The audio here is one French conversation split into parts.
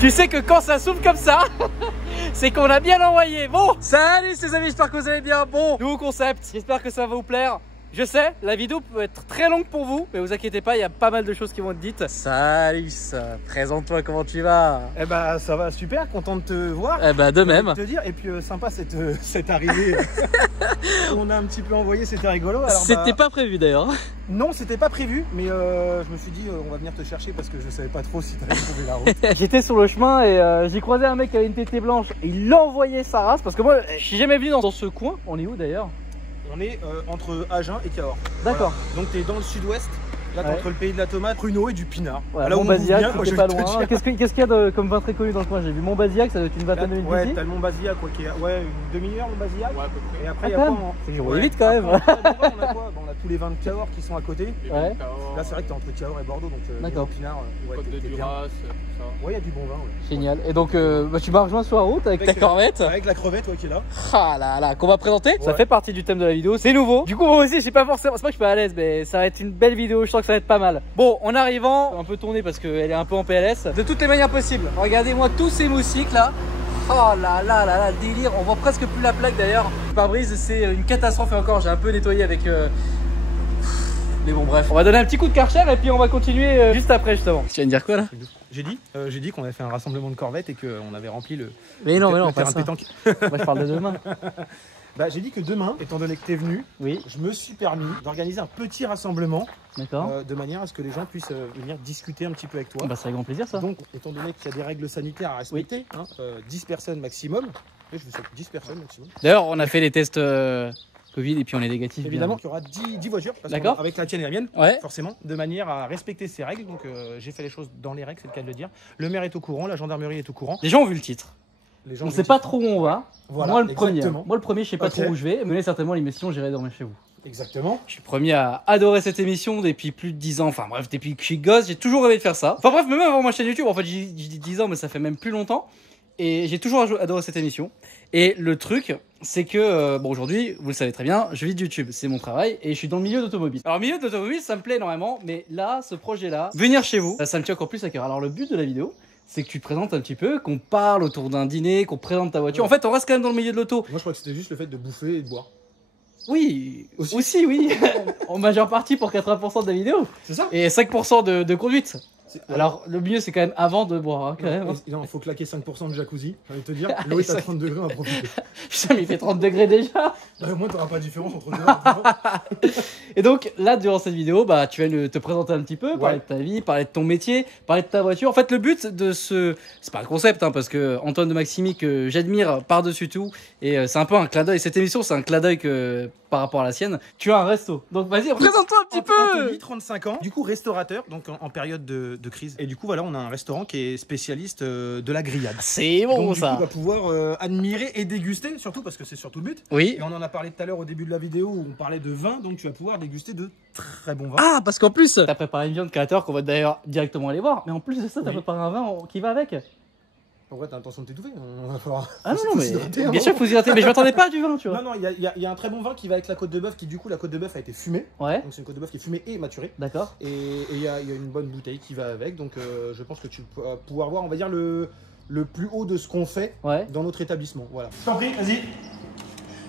Tu sais que quand ça souffle comme ça, c'est qu'on a bien envoyé. Bon, salut les amis, j'espère que vous allez bien. Bon, nouveau concept, j'espère que ça va vous plaire. Je sais, la vidéo peut être très longue pour vous, mais vous inquiétez pas, il y a pas mal de choses qui vont être dites. Salut, présente-toi, comment tu vas? Eh bah ça va super, content de te voir. Eh bah de même. De te dire. Et puis sympa cette arrivée. On a un petit peu envoyé, c'était rigolo. C'était pas prévu d'ailleurs. Non, c'était pas prévu, mais je me suis dit on va venir te chercher parce que je savais pas trop si t'allais trouver la route. J'étais sur le chemin et j'ai croisé un mec qui avait une tétée blanche et il envoyait sa race parce que moi je suis jamais venu dans ce coin. On est où d'ailleurs? On est entre Agen et Cahors. D'accord. Voilà. Donc tu es dans le sud-ouest, là ouais. Entre le pays de la tomate, Pruneau et du Pinard. Ouais, Montbazillac, c'était pas loin. Qu'est-ce qu'il y a comme vin très connu dans le coin? J'ai vu Montbazillac, ça doit être une vingtaine de minutes. Ouais, t'as le Montbazillac, quoi, qui est une demi-heure, Montbazillac. Ouais, à peu près. Et après, il y a quoi Faut que je roule vite quand même. On a quoi? On a tous les vins de Cahors qui sont à côté. Ouais. Là, c'est vrai que t'es entre Cahors et Bordeaux, donc d'accord. Pinard, Côte de Duras, tout ça. Ouais, il y a du bon vin. Ouais. Génial. Et donc, tu m'as rejoint sur la route avec ta corvette. Avec la crevette, ouais, qui est là. Ah là là, qu'on va présenter. Ouais. Ça fait partie du thème de la vidéo, c'est nouveau. Du coup, moi aussi, je suis pas forcément. C'est pas que je suis pas à l'aise, mais ça va être une belle vidéo. Je sens que ça va être pas mal. Bon, en arrivant, un peu tourné parce qu'elle est un peu en PLS. De toutes les manières possibles. Regardez-moi tous ces moustiques là. Oh là là là là, délire. On voit presque plus la plaque d'ailleurs. Le pare-brise, c'est une catastrophe et encore, j'ai un peu nettoyé avec. Mais bon, bref. On va donner un petit coup de Karcher et puis on va continuer juste après justement. Tu viens de dire quoi là? J'ai dit qu'on avait fait un rassemblement de corvettes et qu'on avait rempli le. Mais non, pas ça. Moi je parle de demain. Bah, j'ai dit que demain, étant donné que tu es venu, oui. Je me suis permis d'organiser un petit rassemblement. D'accord. De manière à ce que les gens puissent venir discuter un petit peu avec toi. Bah, c'est avec grand plaisir ça. Donc, étant donné qu'il y a des règles sanitaires à respecter, oui. 10 personnes maximum. Et je vous souhaite 10 personnes maximum. D'ailleurs, on a fait les tests Covid et puis on est négatif. Évidemment qu'il y aura 10 voitures. D'accord. Avec la tienne et la mienne, ouais. Forcément, de manière à respecter ces règles. Donc, j'ai fait les choses dans les règles, c'est le cas de le dire. Le maire est au courant, la gendarmerie est au courant. Les gens ont vu le titre. On ne sait pas trop où on va. Voilà, moi, le premier, je sais pas trop où je vais. Mais certainement, l'émission, j'irai dormir chez vous. Exactement. Je suis le premier à adorer cette émission depuis plus de 10 ans. Enfin bref, depuis que je suis gosse, j'ai toujours rêvé de faire ça. Enfin bref, même avant ma chaîne YouTube, en fait, j'ai dit 10 ans, mais ça fait même plus longtemps. Et j'ai toujours adoré cette émission. Et le truc, c'est que, bon, aujourd'hui, vous le savez très bien, je vis de YouTube. C'est mon travail et je suis dans le milieu d'automobile. Alors, milieu d'automobile, ça me plaît énormément. Mais là, ce projet-là, venir chez vous, ça me tient encore plus à cœur. Alors, le but de la vidéo, c'est que tu te présentes un petit peu, qu'on parle autour d'un dîner, qu'on présente ta voiture. Ouais. En fait, on reste quand même dans le milieu de l'auto. Moi, je crois que c'était juste le fait de bouffer et de boire. Oui, aussi oui. En majeure partie pour 80% de la vidéo. C'est ça. Et 5% de conduite. Alors, le mieux, c'est quand même avant de boire, hein, quand même. Non, il faut claquer 5% de jacuzzi. J'ai envie de te dire, l'eau est à 30 degrés, on va profiter. Putain, mais il fait 30 degrés déjà. Bah, au moins, t'auras pas de différence entre deux. Et donc, là, durant cette vidéo, bah, tu vas te présenter un petit peu, parler de ta vie, parler de ton métier, parler de ta voiture. En fait, le but de ce... C'est pas un concept, hein, parce que Antoine de Maximi, que j'admire par-dessus tout, et c'est un peu un clin d'œil. Cette émission, c'est un clin d'œil par rapport à la sienne. Tu as un resto. Donc, vas-y, présente-toi un petit peu. Anthony, 35 ans, du coup, restaurateur, donc en période de crise. Et du coup, voilà, on a un restaurant qui est spécialiste de la grillade. C'est bon, donc, ça. Du coup, on va pouvoir admirer et déguster, surtout parce que c'est surtout le but. Oui. Et on en a parlé tout à l'heure au début de la vidéo où on parlait de vin, donc tu vas pouvoir déguster de très bons vins. Ah, parce qu'en plus, t'as préparé une viande créateur qu'on va d'ailleurs directement aller voir. Mais en plus de ça, t'as préparé un vin qui va avec. Pourquoi t'as l'intention de t'étouffer? On va falloir... Ah non, mais bien sûr, faut s'hydrater. Mais je m'attendais pas à du vin, tu vois. Non, il y a un très bon vin qui va avec la côte de bœuf, qui du coup, la côte de bœuf a été fumée. Ouais. Donc c'est une côte de bœuf qui est fumée et maturée. D'accord. Et il y a une bonne bouteille qui va avec. Donc je pense que tu vas pouvoir voir, on va dire, le plus haut de ce qu'on fait dans notre établissement. Voilà. Je t'en prie, vas-y.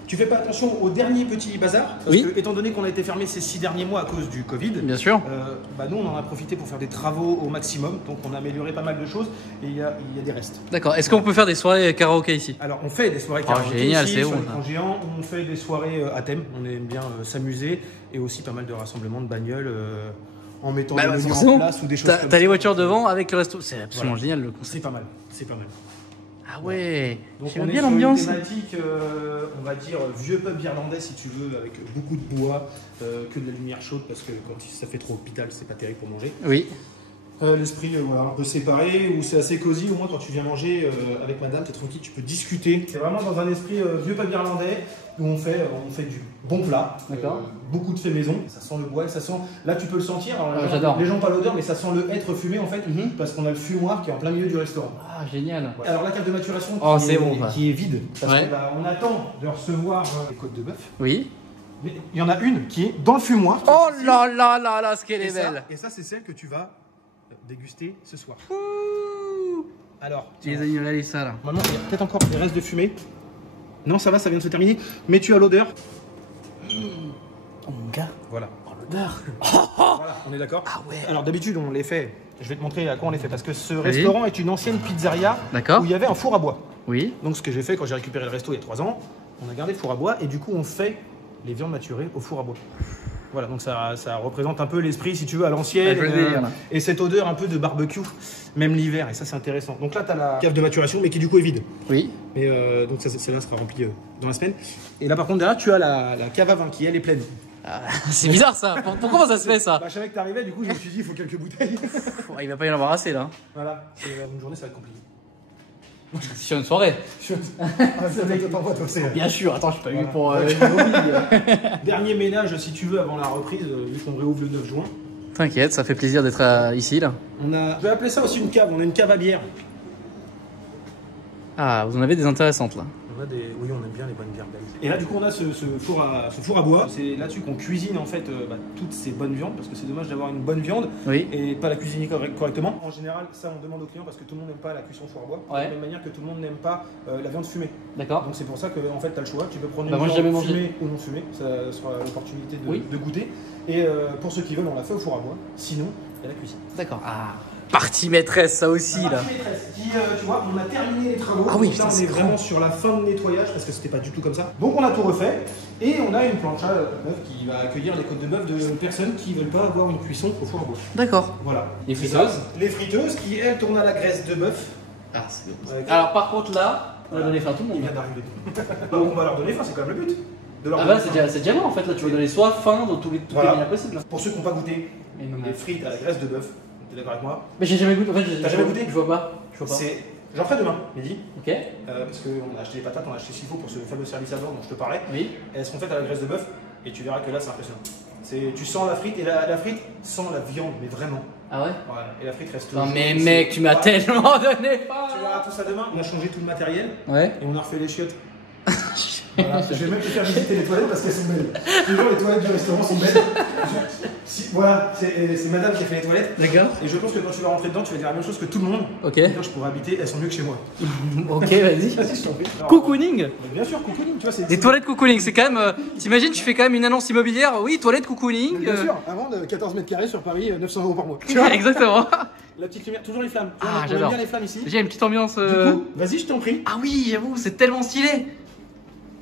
Tu fais pas attention au dernier petit bazar, parce que, étant donné qu'on a été fermé ces 6 derniers mois à cause du Covid, bien sûr, bah nous on en a profité pour faire des travaux au maximum, donc on a amélioré pas mal de choses et il y a des restes. D'accord. Est-ce qu'on peut faire des soirées karaoké ici? Alors on fait des soirées karaoké génial, ici, c'est sur bon, l'écran géant, on fait des soirées à thème, on aime bien s'amuser et aussi pas mal de rassemblements de bagnoles en mettant des menus en place ou des choses comme ça. T'as les voitures devant avec le resto, c'est absolument génial le concept. C'est pas mal, c'est pas mal. Ah ouais, donc j'aime on bien est l'ambiance. sur une thématique, on va dire vieux pub irlandais si tu veux, avec beaucoup de bois, que de la lumière chaude parce que quand ça fait trop hôpital, c'est pas terrible pour manger. Oui. L'esprit voilà, un peu séparé, où c'est assez cosy, au moins quand tu viens manger avec madame, t'es tranquille, tu peux discuter. C'est vraiment dans un esprit vieux pub irlandais où on fait du bon plat, beaucoup de fait maison, ça sent le bois, ça sent, là tu peux le sentir, alors, les gens pas l'odeur mais ça sent le hêtre fumé en fait, parce qu'on a le fumoir qui est en plein milieu du restaurant. Ah génial. Ouais. Alors la cave de maturation qui est vide, parce qu'on attend de recevoir les côtes de bœuf. Oui. Mais il y en a une qui est dans le fumoir. Oh là là là là, ce qu'elle est belle. Et ça c'est celle que tu vas déguster ce soir. Alors, Les amis, regardez ça là. maintenant, il y a peut-être encore des restes de fumée. Non, ça va, ça vient de se terminer. Mais tu as l'odeur. Oh mon gars. Voilà. Oh l'odeur. Voilà, on est d'accord. Ah ouais. Alors d'habitude, on les fait. Je vais te montrer à quoi on les fait. Parce que ce restaurant est une ancienne pizzeria D'accord. où il y avait un four à bois. Oui. Donc ce que j'ai fait quand j'ai récupéré le resto il y a 3 ans, on a gardé le four à bois et du coup on fait les viandes maturées au four à bois. Voilà, donc ça représente un peu l'esprit, si tu veux, à l'ancienne. Ah, je veux le dire, là. Et cette odeur un peu de barbecue, même l'hiver, et ça c'est intéressant. Donc là, tu as la cave de maturation, mais qui du coup est vide. Oui. Mais donc celle-là sera remplie dans la semaine. Et là par contre, derrière, tu as la cave à vin qui elle est pleine. Ah, c'est bizarre ça. Pourquoi ça se fait ça? Bah, je savais que t'arrivais, du coup je me suis dit il faut quelques bouteilles. Il va pas y en avoir assez là. Voilà, une journée ça va être compliqué. Sur une soirée. Bien sûr, attends, je suis pas venu pour. Dernier ménage si tu veux avant la reprise, vu qu'on réouvre le 9 juin. T'inquiète, ça fait plaisir d'être ici là. Je vais appeler ça aussi une cave, on a une cave à bière. Ah, vous en avez des intéressantes là. Oui, on aime bien les bonnes bières belges. Et là, du coup, on a ce four à bois. C'est là-dessus qu'on cuisine en fait toutes ces bonnes viandes, parce que c'est dommage d'avoir une bonne viande et pas la cuisiner correctement. En général, ça on demande aux clients parce que tout le monde n'aime pas la cuisson au four à bois. Ouais. De la même manière que tout le monde n'aime pas la viande fumée. D'accord. Donc c'est pour ça que en fait, tu as le choix. Tu peux prendre une moi, j'ai jamais viande mangé. fumée ou non fumée. Ça sera l'opportunité de goûter. Et pour ceux qui veulent, on la fait au four à bois. Sinon, il y a la cuisine. D'accord. Ah, partie maîtresse, ça aussi là. Partie maîtresse, tu vois, on a terminé les travaux. Ah oui, donc là, putain, on est vraiment sur la fin de nettoyage parce que c'était pas du tout comme ça. Donc on a tout refait et on a une plancha bœuf qui va accueillir les côtes de bœuf de personnes qui veulent pas avoir une cuisson au four à bois. D'accord. Voilà. Les friteuses. Les friteuses qui elles tournent à la graisse de bœuf. Ah, c'est bien. Avec- Alors par contre là, on va donner faim à tout le Il monde. vient d'arriver. Donc on va leur donner faim, c'est quand même le but. De leur Ah donner bah faim. c'est déjà bon en fait là, tu vas donner soit faim dans tous les Voilà. moyens possibles. Là. Pour ceux qui n'ont pas goûté, Mais non, les frites à la graisse de bœuf, t'es d'accord avec moi? Mais j'ai jamais goûté. En fait, T'as jamais goûté? Je vois pas. C'est. J'en ferai demain, midi. Ok. Parce qu'on a acheté les patates, on a acheté ce qu'il faut pour ce fameux service à bord dont je te parlais. Oui. Elles seront faites à la graisse de bœuf et tu verras que là c'est impressionnant. Tu sens la frite et la frite sent la viande, mais vraiment. Ah ouais. Ouais, et la frite reste. Non mais mec, tu m'as tellement donné faim. Tu verras tout ça demain. On a changé tout le matériel Ouais. et on a refait les chiottes. Voilà. Je vais même te faire visiter les toilettes parce qu'elles sont belles. Toujours les toilettes du restaurant sont belles. Voilà, c'est madame qui a fait les toilettes. D'accord. Et je pense que quand tu vas rentrer dedans, tu vas dire la même chose que tout le monde. Ok. D'ailleurs, je pourrais habiter, elles sont mieux que chez moi. Ok, vas-y. Vas-y, je t'en prie. Alors, Cocooning. mais bien sûr, cocooning, tu vois, c'est. Des toilettes cocooning, c'est quand même. T'imagines, tu fais quand même une annonce immobilière. Oui, toilettes cocooning. Bien sûr, avant de 14 mètres carrés sur Paris, 900 € par mois. Tu vois, Exactement. la petite lumière, toujours les flammes. Ah, On aime j'adore. bien les flammes ici. J'ai une petite ambiance. Du coup, vas-y, je t'en prie. Ah oui, j'avoue, c'est tellement stylé.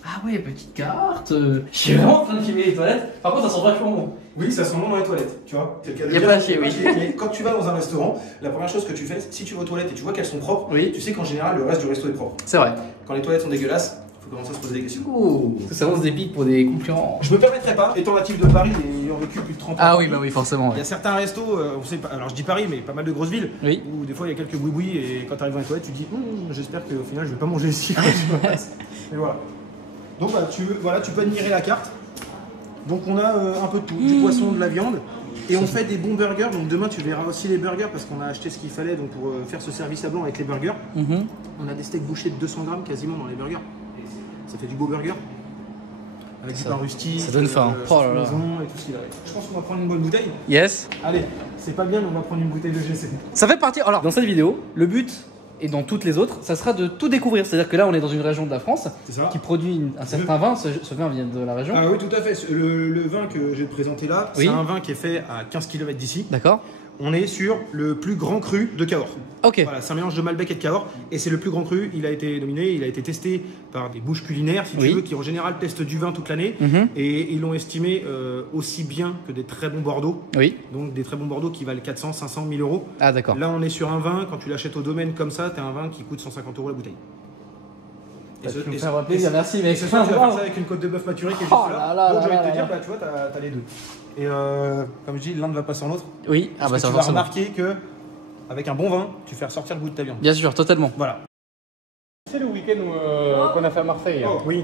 Ah ouais, petite carte. Je suis vraiment en train de filmer les toilettes. Par contre, ça sent vachement bon. Oui, ça sent bon dans les toilettes, tu vois. C'est le cas de Y a dire, pas à c'est chier, oui. Mais quand tu vas dans un restaurant, la première chose que tu fais, si tu vas aux toilettes et tu vois qu'elles sont propres, Oui. tu sais qu'en général, le reste du resto est propre. C'est vrai. Quand les toilettes sont dégueulasses, il faut commencer à se poser des questions. Ouh, ça lance des pics pour des concurrents. Je me permettrais pas, étant natif de Paris et ayant vécu plus de 30 ans. Ah oui, bah oui, forcément. Il y a certains restos, on sait pas, alors je dis Paris, mais pas mal de grosses villes, Oui. où des fois il y a quelques boui-boui et quand tu arrives dans les toilettes, tu dis j'espère qu'au final je vais pas manger ici. Quoi, tu vois. Mais voilà. Donc bah, tu peux admirer la carte. Donc on a un peu de tout, du poisson, de la viande. Et on fait des bons burgers. Donc demain tu verras aussi les burgers parce qu'on a acheté ce qu'il fallait donc, pour faire ce service à blanc avec les burgers. On a des steaks bouchés de 200 grammes quasiment dans les burgers. Ça fait du beau burger. Avec du Ça- pain rustique, ça donne faim. Oh là là. maison et tout ce qu'il y a. Je pense qu'on va prendre une bonne bouteille. Yes. Allez, c'est pas bien, mais on va prendre une bouteille de GC. Ça fait partie. Alors, dans cette vidéo, le but, et dans toutes les autres, ça sera de tout découvrir. C'est-à-dire que là, on est dans une région de la France C'est ça. qui produit un certain vin. Ce vin vient de la région. Ah oui, tout à fait. Le vin que j'ai présenté là, Oui. c'est un vin qui est fait à 15 km d'ici. D'accord. On est sur le plus grand cru de Cahors. Ok. Voilà, c'est un mélange de Malbec et de Cahors. Et c'est le plus grand cru. Il a été nominé, il a été testé par des bouches culinaires, si Oui. tu veux, qui en général testent du vin toute l'année. Mhm. Et ils l'ont estimé aussi bien que des très bons Bordeaux. Oui. Donc des très bons Bordeaux qui valent 400, 500, 1000 euros. Ah, d'accord. Là, on est sur un vin, quand tu l'achètes au domaine comme ça, tu as un vin qui coûte 150 € la bouteille. Bah, tu me fais plaisir, merci. Mais Et ce soir, tu vas faire ça avec une côte de bœuf maturée qui est juste Oh là. là là Donc, j'ai là envie de te là dire, bah, tu vois, t'as les deux. Et comme je dis, l'un ne va pas sans l'autre. Oui. Ah, Parce bah que ça tu va vas forcément. remarquer que avec un bon vin, tu fais ressortir le goût de ta viande. Bien sûr, totalement. Voilà. C'est le week-end qu'on a fait à Marseille. Oh, oui.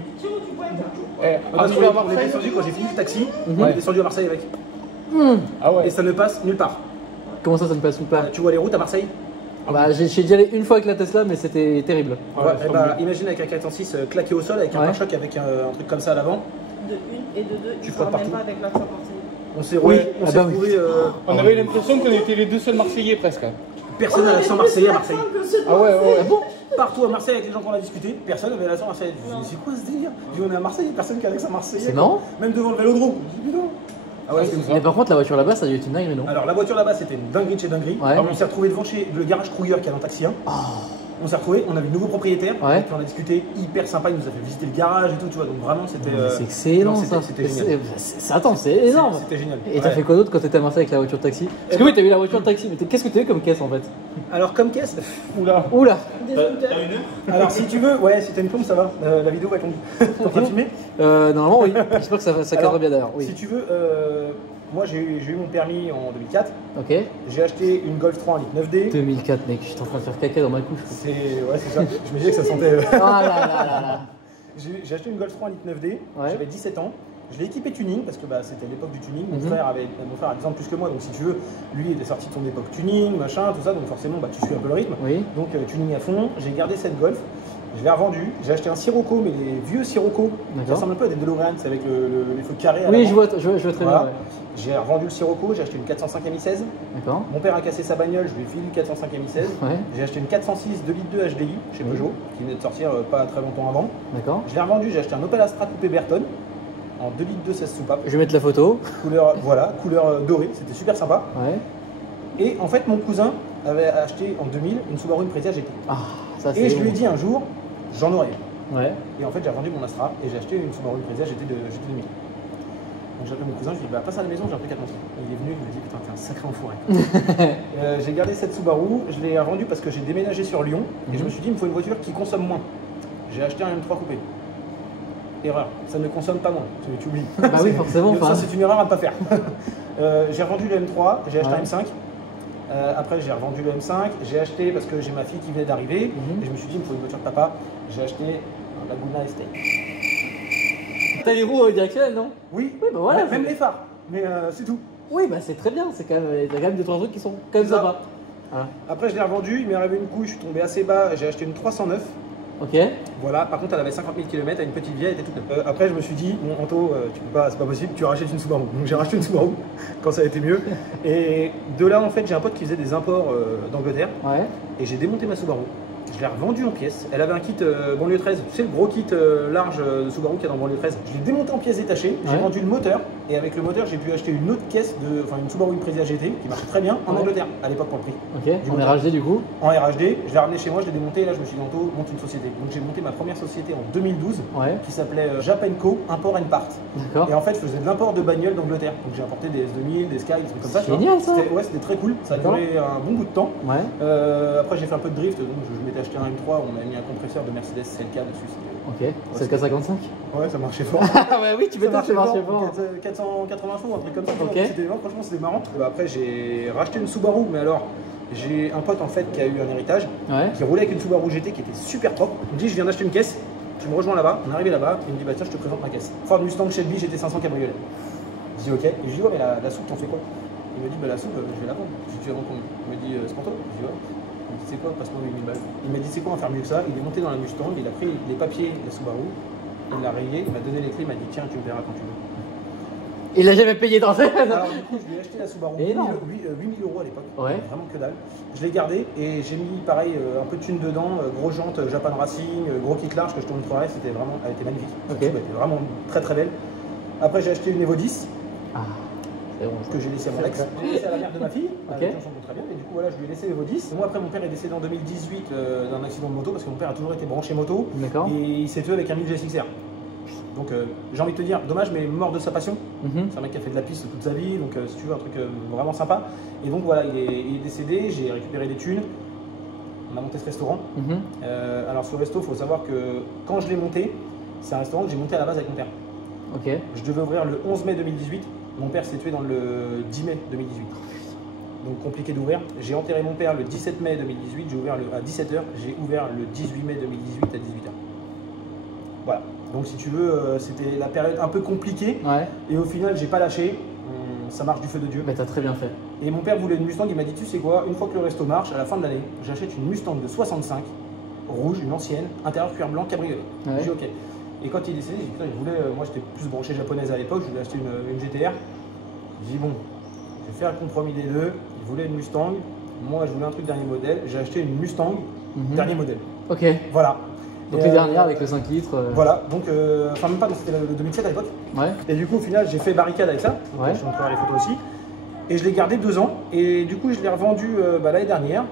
Eh, On ah, est tu vas à on est Marseille descendu quand j'ai fini le taxi. On est descendu à Marseille avec. Ah Et ouais. ça ne passe nulle part. Comment ça ne passe ou pas Tu vois les routes à Marseille? Bah, j'ai déjà allé une fois avec la Tesla, mais c'était terrible. Ouais, eh bah, imagine avec un 406 claqué au sol, avec un Ouais. pare-choc, avec un truc comme ça à l'avant. De une et de deux, Tu ils frottes parlent même partout. pas avec l'accent portugais. On s'est Oui. on Ah s'est bah oui. retrouvés, On avait l'impression qu'on était les deux seuls Marseillais presque. personne n'a l'accent marseillais à Marseille. Ah ouais, ouais. Bon, partout à Marseille avec les gens qu'on a discuté, personne n'avait l'accent marseillais. Je me dis, c'est quoi ce délire? Je dis, on est à Marseille, personne qui a l'accent marseillais. C'est marrant. Même devant le vélodrome. Je dis, putain. Ah ouais, c'est comme ça. Mais par contre, la voiture là-bas, ça a dû être une dinguerie, non? Alors la voiture là-bas, c'était une dinguerie de chez dinguerie. Ouais. Alors, on s'est retrouvé devant chez le garage Crouilleur qui est dans Taxi 1. Oh. On s'est retrouvé, on avait le nouveau propriétaire, Ouais. et puis on a discuté, hyper sympa, il nous a fait visiter le garage et tout, tu vois, donc vraiment c'était. C'est excellent non, ça. C'était génial. Attends, c'est énorme. C'était génial. Et t'as Ouais. fait quoi d'autre quand t'étais à Marseille avec la voiture de taxi? Parce que oui, t'as eu la voiture de taxi, mais qu'est-ce que t'as eu comme caisse en fait? Alors comme caisse, Oula. Oula. alors si tu veux, ouais, si t'as une plombe ça va, la vidéo va tomber. T'es en train de filmer? Normalement, oui. J'espère que ça cadre Alors, bien d'ailleurs. Oui. Si tu veux, moi j'ai eu mon permis en 2004, Ok. j'ai acheté une Golf 3 en litre 9D. 2004, mec, j'étais en train de faire caca dans ma couche. C'est ouais, c'est ça, je me disais que ça sentait. Ah là là là là. J'ai acheté une Golf 3 en litre 9D, Ouais. j'avais 17 ans. Je l'ai équipé tuning parce que bah, c'était l'époque du tuning. Mon Mhm. frère a 10 ans de plus que moi, donc si tu veux, lui était sorti de son époque tuning, machin, tout ça, donc forcément bah, tu suis un peu le rythme. Oui. Donc tuning à fond, j'ai gardé cette Golf, je l'ai revendue, j'ai acheté un Sirocco, mais les vieux Sirocco, qui D'accord. ressemblent un peu à des DeLorean, c'est avec les feux carrés à Oui, l'avant. je vois très Voilà. bien. Ouais. J'ai revendu le Sirocco, j'ai acheté une 405 MI16. D'accord. Mon père a cassé sa bagnole, je lui ai filé une 405 MI16. Ouais. J'ai acheté une 406 2 litres 2 HDI chez Oui. Peugeot, qui venait de sortir pas très longtemps avant. D'accord. Je l'ai revendu, j'ai acheté un Opel Astra coupé Berton en 2 litres 2 16 soupapes. Je vais mettre la photo. Couleur, voilà, couleur dorée, c'était super sympa. Ouais. Et en fait, mon cousin avait acheté en 2000 une Subaru Impreza GT. Ah, ça c'est. Et je lui ai bon. dit un jour, j'en aurai. Ouais. Et en fait, j'ai revendu mon Astra et j'ai acheté une Subaru Impreza GT de GT 2000. Donc j'ai appelé mon cousin, je lui ai dit bah passe à la maison, j'ai appelé 4 montres. Il est venu, il m'a dit putain t'es un sacré enfoiré. J'ai gardé cette Subaru, je l'ai revendue parce que j'ai déménagé sur Lyon et je me suis dit il me faut une voiture qui consomme moins. J'ai acheté un M3 coupé. Erreur, ça ne consomme pas moins, tu oublies. Bah oui, forcément. Ça Enfin. c'est une erreur à ne pas faire. J'ai revendu le M3, j'ai acheté Ouais. un M5. Après j'ai revendu le M5, j'ai acheté parce que j'ai ma fille qui venait d'arriver Mhm. et je me suis dit il me faut une voiture de papa. J'ai acheté un Laguna ST. T'as les roues directionnelles, non? Oui, Oui, bah voilà. ouais, même les phares, mais c'est tout. Oui, bah c'est très bien. C'est quand même. T'as quand même 2-3 trucs qui sont quand même C'est ça. sympas. Ah. Après je l'ai revendu, il m'est arrivé une couille, je suis tombé assez bas, j'ai acheté une 309. Ok. Voilà, par contre elle avait 50 000 km, elle a une petite vieille, elle était toute neuve. Après je me suis dit, bon Anto, tu peux pas, c'est pas possible, tu rachètes une Subaru. Donc j'ai racheté une Subaru quand ça a été mieux. Et de là en fait j'ai un pote qui faisait des imports d'Angleterre Ouais. et j'ai démonté ma Subaru. Je l'ai revendue en pièces. Elle avait un kit banlieue 13, tu sais le gros kit large de Subaru qu'il y a dans banlieue 13. Je l'ai démonté en pièces détachées, j'ai Ouais. vendu le moteur et avec le moteur j'ai pu acheter une autre caisse enfin une Subaru Impreza GT qui marchait très bien en Ouais. Angleterre à l'époque pour le prix. Ok. On est rajouté du coup. En RHD, je l'ai ramené chez moi, je l'ai démonté et là je me suis dit Anto, monte une société. Donc j'ai monté ma première société en 2012 Ouais. qui s'appelait Japenco Import and Part. D'accord. Et en fait je faisais de l'import de bagnoles d'Angleterre. Donc j'ai importé des S2000, des Sky, des trucs comme ça. tu vois. Génial, ça. Ouais, c'était très cool, ça a D'accord. duré un bon bout de temps. Ouais. Après j'ai fait un peu de drift, donc je m'étais acheté un M3, on a mis un compresseur de Mercedes CLK dessus. Ok. C'est le K55. Ouais, ça marchait fort. Ah ouais, oui, tu Ça m'étonnes, ça marchait fort. 480 chevaux, un truc comme ça. Ok. Franchement, c'était marrant. Après, j'ai racheté une Subaru, mais alors, j'ai un pote en fait qui a eu un héritage, Ouais. qui roulait avec une Subaru GT qui était super propre. Il me dit, je viens d'acheter une caisse, tu me rejoins là-bas. On est arrivé là-bas, il me dit, bah tiens, je te présente ma caisse. Ford Mustang Shelby GT500 cabriolet. Je dis, ok. Et je dis, ouais, mais la soupe, t'en fais quoi? Il me dit, bah la soupe, je vais la vendre. Je dis, tu vas vendre combien? Il me dit, c'est pour toi? Je dis, ouais. Il me dit, c'est quoi? Passe-moi 8000 balles. Il m'a dit, c'est quoi, on va faire mieux que ça? Il est monté dans la Mustang, il a pris les papiers de la Subaru, il l'a rayé, il m'a donné les clés, il m'a dit, tiens, tu me verras quand tu veux. Il l'a jamais payé dans cette. Alors du coup, je lui ai acheté la Subaru, 8 000 Énorme. euros à l'époque, Ouais. vraiment que dalle. Je l'ai gardé et j'ai mis pareil un peu de thune dedans, gros jantes Japan Racing, gros kit large que je te montrerai, c'était vraiment, elle était magnifique. Ok. Elle était vraiment très très belle. Après j'ai acheté une Evo 10 Ah, c'est bon. que j'ai laissé à mon ex. J'ai laissé à la mère de ma fille, Ok. avec qui on s'entend très bien, et du coup voilà, je lui ai laissé l'Evo 10. Et moi après mon père est décédé en 2018 d'un accident de moto parce que mon père a toujours été branché moto D'accord. et il s'est tué avec un 1000 GSXR. Donc j'ai envie de te dire, dommage mais mort de sa passion. Mhm. C'est un mec qui a fait de la piste toute sa vie, donc si tu veux un truc vraiment sympa. Et donc voilà, il est décédé, j'ai récupéré des thunes, on a monté ce restaurant. Mhm. Alors ce resto, il faut savoir que quand je l'ai monté, c'est un restaurant que j'ai monté à la base avec mon père. Ok. Je devais ouvrir le 11 mai 2018, mon père s'est tué dans le 10 mai 2018. Donc compliqué d'ouvrir. J'ai enterré mon père le 17 mai 2018, j'ai ouvert à 17h, j'ai ouvert le 18 mai 2018 à 18h. Voilà. Donc si tu veux, c'était la période un peu compliquée Ouais. et au final j'ai pas lâché. Ça marche du feu de Dieu. Mais t'as très bien fait. Et mon père voulait une Mustang, il m'a dit tu sais quoi, une fois que le resto marche, à la fin de l'année, j'achète une Mustang de 65, rouge, une ancienne, intérieur cuir blanc, cabriolet. Ouais. J'ai dit ok. Et quand il est décédé, j'ai dit putain, il voulait, moi j'étais plus branché japonaise à l'époque, je voulais acheter une GTR. J'ai dit bon, je vais faire le compromis des deux, il voulait une Mustang, moi je voulais un truc dernier modèle, j'ai acheté une Mustang dernier modèle. Ok. Voilà. Donc Et, les dernières avec le 5 litres. Voilà, donc, enfin même pas, donc c'était le 2007 à l'époque. Ouais. Et du coup, au final, j'ai fait barricade avec ça. Donc, Ouais. je montrerai les photos aussi. Et je l'ai gardé 2 ans. Et du coup, je l'ai revendu l'année dernière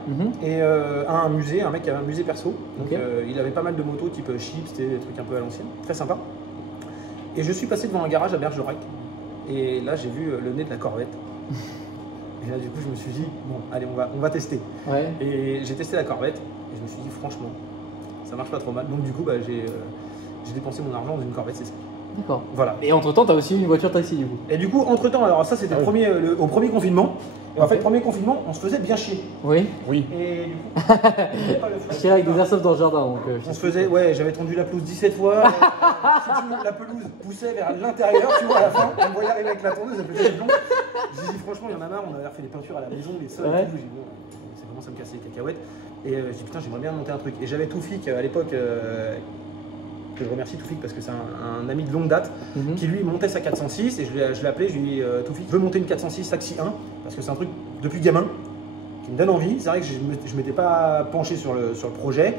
et, à un musée, un mec qui avait un musée perso. Donc, Ok. il avait pas mal de motos type Chips, c'était des trucs un peu à l'ancienne. Très sympa. Et je suis passé devant un garage à Bergerac. Et là, j'ai vu le nez de la Corvette. Et là, du coup, je me suis dit, bon, allez, on va tester. Ouais. Et j'ai testé la Corvette. Et je me suis dit, franchement, ça marche pas trop mal. Donc, du coup, j'ai dépensé mon argent dans une Corvette, c'est ça. D'accord. Voilà. Et entre temps, t'as aussi une voiture taxi du coup. Et du coup, entre temps, alors ça c'était au premier confinement. Et en fait, Ok. premier confinement, on se faisait bien chier. Oui. Oui. Et du coup, on avait pas le Je feu. tirais avec des airsoft dans le jardin donc. On se faisait, ouais, j'avais tendu la pelouse 17 fois. La pelouse poussait vers l'intérieur, tu vois, à la fin. On me voyait arriver avec la tondeuse, elle faisait des plombs. J'ai dit, franchement, il y en a marre, on avait refait des peintures à la maison, les sols Ouais. et tout. J'ai dit, bon, ça commence à me casser les cacahuètes. Et j'ai dit, putain, j'aimerais bien monter un truc. Et j'avais Toufik à l'époque. Que je remercie Toufik parce que c'est un ami de longue date qui lui montait sa 406 et je l'ai appelé, je lui ai dit Toufik, je veux monter une 406 Taxi 1 parce que c'est un truc depuis gamin qui me donne envie. C'est vrai que je ne m'étais pas penché sur le projet,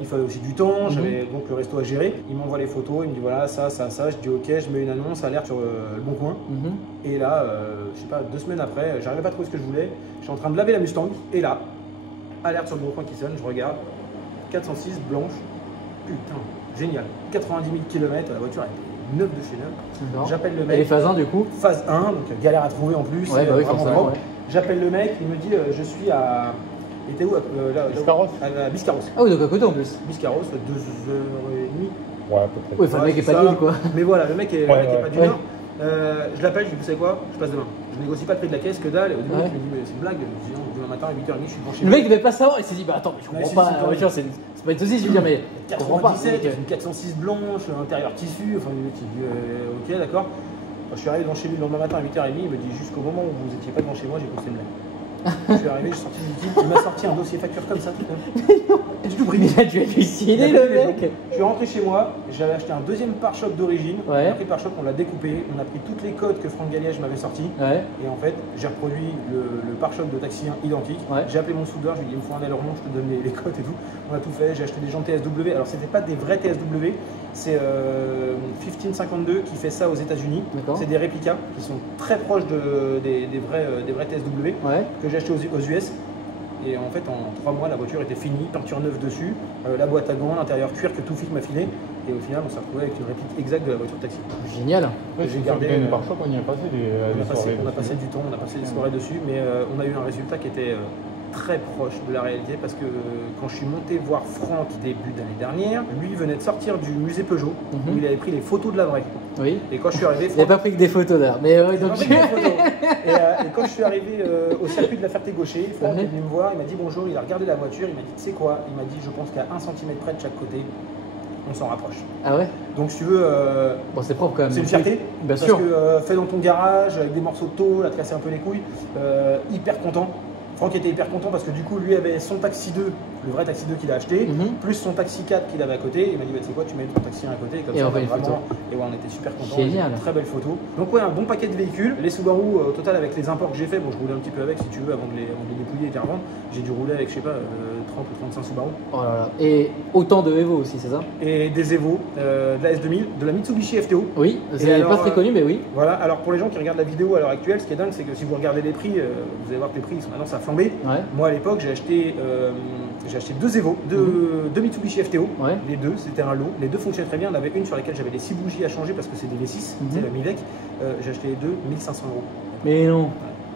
il fallait aussi du temps, j'avais donc le resto à gérer. Il m'envoie les photos, il me dit voilà ça, je dis ok, je mets une annonce, alerte sur le Bon Coin. Et là, je sais pas, 2 semaines après, j'arrivais pas à trouver ce que je voulais, je suis en train de laver la Mustang et là, alerte sur le Bon Coin qui sonne, je regarde, 406 blanche, putain. Génial, 90 000 km, la voiture est neuve de chez neuve. D'accord. J'appelle le Et mec. les phases 1 du coup. Phase 1, donc galère à trouver en plus. Ouais, bah oui, vraiment forcément. propre. Ouais. J'appelle le mec, il me dit je suis à. Il était où là, Biscarrosse. à Biscarrosse. Ah oui, donc à côté en plus. Biscarrosse, 2h30. Ouais, à peu près. Oui, enfin le mec est c'est pas ça. nul quoi. Mais voilà, le mec est, Ouais, est ouais. pas du Ouais. Nord. Je l'appelle, je lui dis vous savez quoi, je passe demain. Je négocie pas le prix de la caisse, que dalle. Et au début, Ouais. je me dis mais c'est une blague. Je me dis non, demain matin à 8h30, je suis devant chez Le moi. mec devait pas savoir, il s'est dit bah attends mais je Ouais, comprends si, pas, si, la voiture c'est pas une saucisse, je veux dire mais je comprends pas. 97, Donc, une 406 blanche, intérieur tissu, enfin le mec il dit ok d'accord. Quand je suis arrivé devant chez lui le lendemain matin à 8h30, il me dit jusqu'au moment où vous étiez pas devant chez moi, j'ai posté une blague. Je suis arrivé, j'ai sorti du type, il m'a sorti un dossier facture comme ça tout et du tout Mais brimé. il a dû halluciner le mec. Je suis rentré chez moi, j'avais acheté un deuxième pare-choc d'origine. Ouais. On a pris le pare-choc, on l'a découpé, on a pris toutes les codes que Franck Galiège m'avait sorties. Ouais. Et en fait, j'ai reproduit le pare-choc de Taxi 1 identique. Ouais. J'ai appelé mon soudeur, je lui ai dit il me faut un aileron, je te donne les codes et tout. On a tout fait, j'ai acheté des jantes TSW. Alors, c'était pas des vrais TSW, c'est 1552 qui fait ça aux États-Unis. D'accord. C'est des réplicas qui sont très proches des vrais TSW Ouais. que j'ai acheté aux US. Et en fait, en 3 mois, la voiture était finie, peinture neuve dessus, la boîte à gants, l'intérieur cuir que Toufik m'a filé. Et au final, on s'est retrouvé avec une réplique exacte de la voiture taxi. Génial. Ouais, J'ai j'ai gardé, gardé une pare-choc, on y a passé des soirées. On a passé du temps, on a passé des soirées dessus, mais on a eu un résultat qui était très proche de la réalité parce que quand je suis monté voir Franck début d'année dernière, lui venait de sortir du musée Peugeot où il avait pris les photos de la vraie. Oui. Et quand je suis arrivé, Il n'a pas pris que des photos d'ailleurs. Mais J'ai donc. pas pris des photos. Et quand je suis arrivé au circuit de la Ferté-Gaucher, Franck est venu me voir, il m'a dit bonjour, il a regardé la voiture, il m'a dit tu sais quoi, il m'a dit je pense qu'à 1 cm près de chaque côté, on s'en rapproche. Ah ouais. Donc si tu veux, Bon c'est propre quand même. c'est une fierté. Bien Parce sûr. que fait dans ton garage, avec des morceaux de tôle, à te casser un peu les couilles, hyper content. Franck était hyper content parce que du coup lui avait son Taxi 2, le vrai Taxi 2 qu'il a acheté, plus son Taxi 4 qu'il avait à côté. Il m'a dit bah, tu sais quoi, tu mets ton Taxi 1 à côté, et comme Et ça on fait une vraiment. photo. Et ouais, on était super contents. Génial. Très belle photo. Donc ouais, un bon paquet de véhicules. Les Subaru au total avec les imports que j'ai fait, bon je roulais un petit peu avec si tu veux avant de les dépouiller et de les revendre. J'ai dû rouler avec je sais pas 30 ou 35 Subaru. Oh là là. Et autant de Evo aussi, c'est ça? Et des Evo, de la S2000, de la Mitsubishi FTO. Oui. Et C'est alors, pas très connu mais oui. Voilà, alors pour les gens qui regardent la vidéo à l'heure actuelle, ce qui est dingue, c'est que si vous regardez les prix, vous allez voir que les prix ils sont maintenant ça a flambé. Ouais. Moi à l'époque, j'ai acheté 2 Evo, deux Mitsubishi FTO. Ouais. Les deux, c'était un lot. Les deux fonctionnaient très bien. Il y en avait une sur laquelle j'avais les 6 bougies à changer parce que c'est des V6, c'est la Milec. J'ai acheté les deux, 1500 €. Mais non.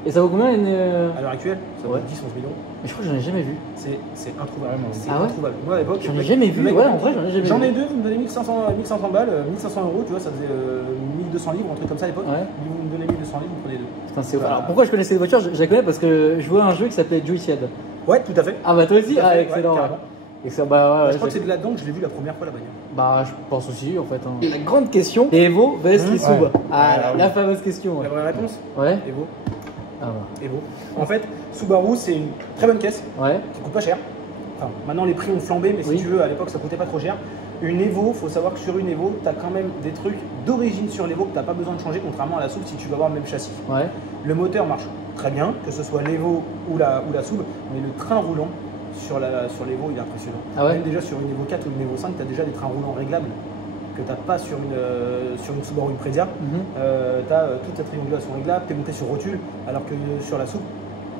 Et ça vaut combien une. À l'heure actuelle, ça vaut Ouais. 10-11 millions. Mais je crois que j'en ai jamais vu. C'est introuvable. Vraiment. C'est Ah ouais introuvable. Moi à l'époque, J'en ai le mec- jamais le vu. mec- Ouais, en vrai, j'en ai jamais J'en vu. ai deux, vous me donnez 1500 balles, 1500 €, tu vois, ça faisait 1200 livres, un truc comme ça à l'époque. Ouais. Vous me donnez 1200 livres, vous prenez deux. Putain, c'est ouf. Voilà. Alors pourquoi je connais cette voiture? Je la connais parce que je jouais à un jeu qui s'appelait Juiciad. Ouais, tout à fait. Ah bah toi aussi? Tout à Ah fait, excellent. ouais, carrément. Excellent. Bah ouais. Je crois que c'est de là-dedans que je l'ai vu la première fois la bagnole. Bah je pense aussi en fait. Hein. La grande question, les Evo vs les Sub. Ouais. Ah Ah, la oui. fameuse question. Ouais. La vraie réponse, Ouais. Evo. Ah bah. Evo. En fait, Subaru, c'est une très bonne caisse Ouais. qui coûte pas cher. Enfin, maintenant les prix ont flambé, mais si Oui. tu veux, à l'époque ça coûtait pas trop cher. Une Evo, faut savoir que sur une Evo, tu as quand même des trucs d'origine sur l'Evo que tu n'as pas besoin de changer, contrairement à la Soupe si tu veux avoir le même châssis. Ouais. Le moteur marche très bien, que ce soit l'Evo ou la Sub, mais le train roulant sur l'Evo, il est impressionnant. Ah ouais. Même déjà sur une Evo 4 ou une Evo 5, tu as déjà des trains roulants réglables que tu n'as pas sur une Subaru Impreza. Tu as toute cette triangulation réglable, tu es monté sur rotule, alors que sur la Sub,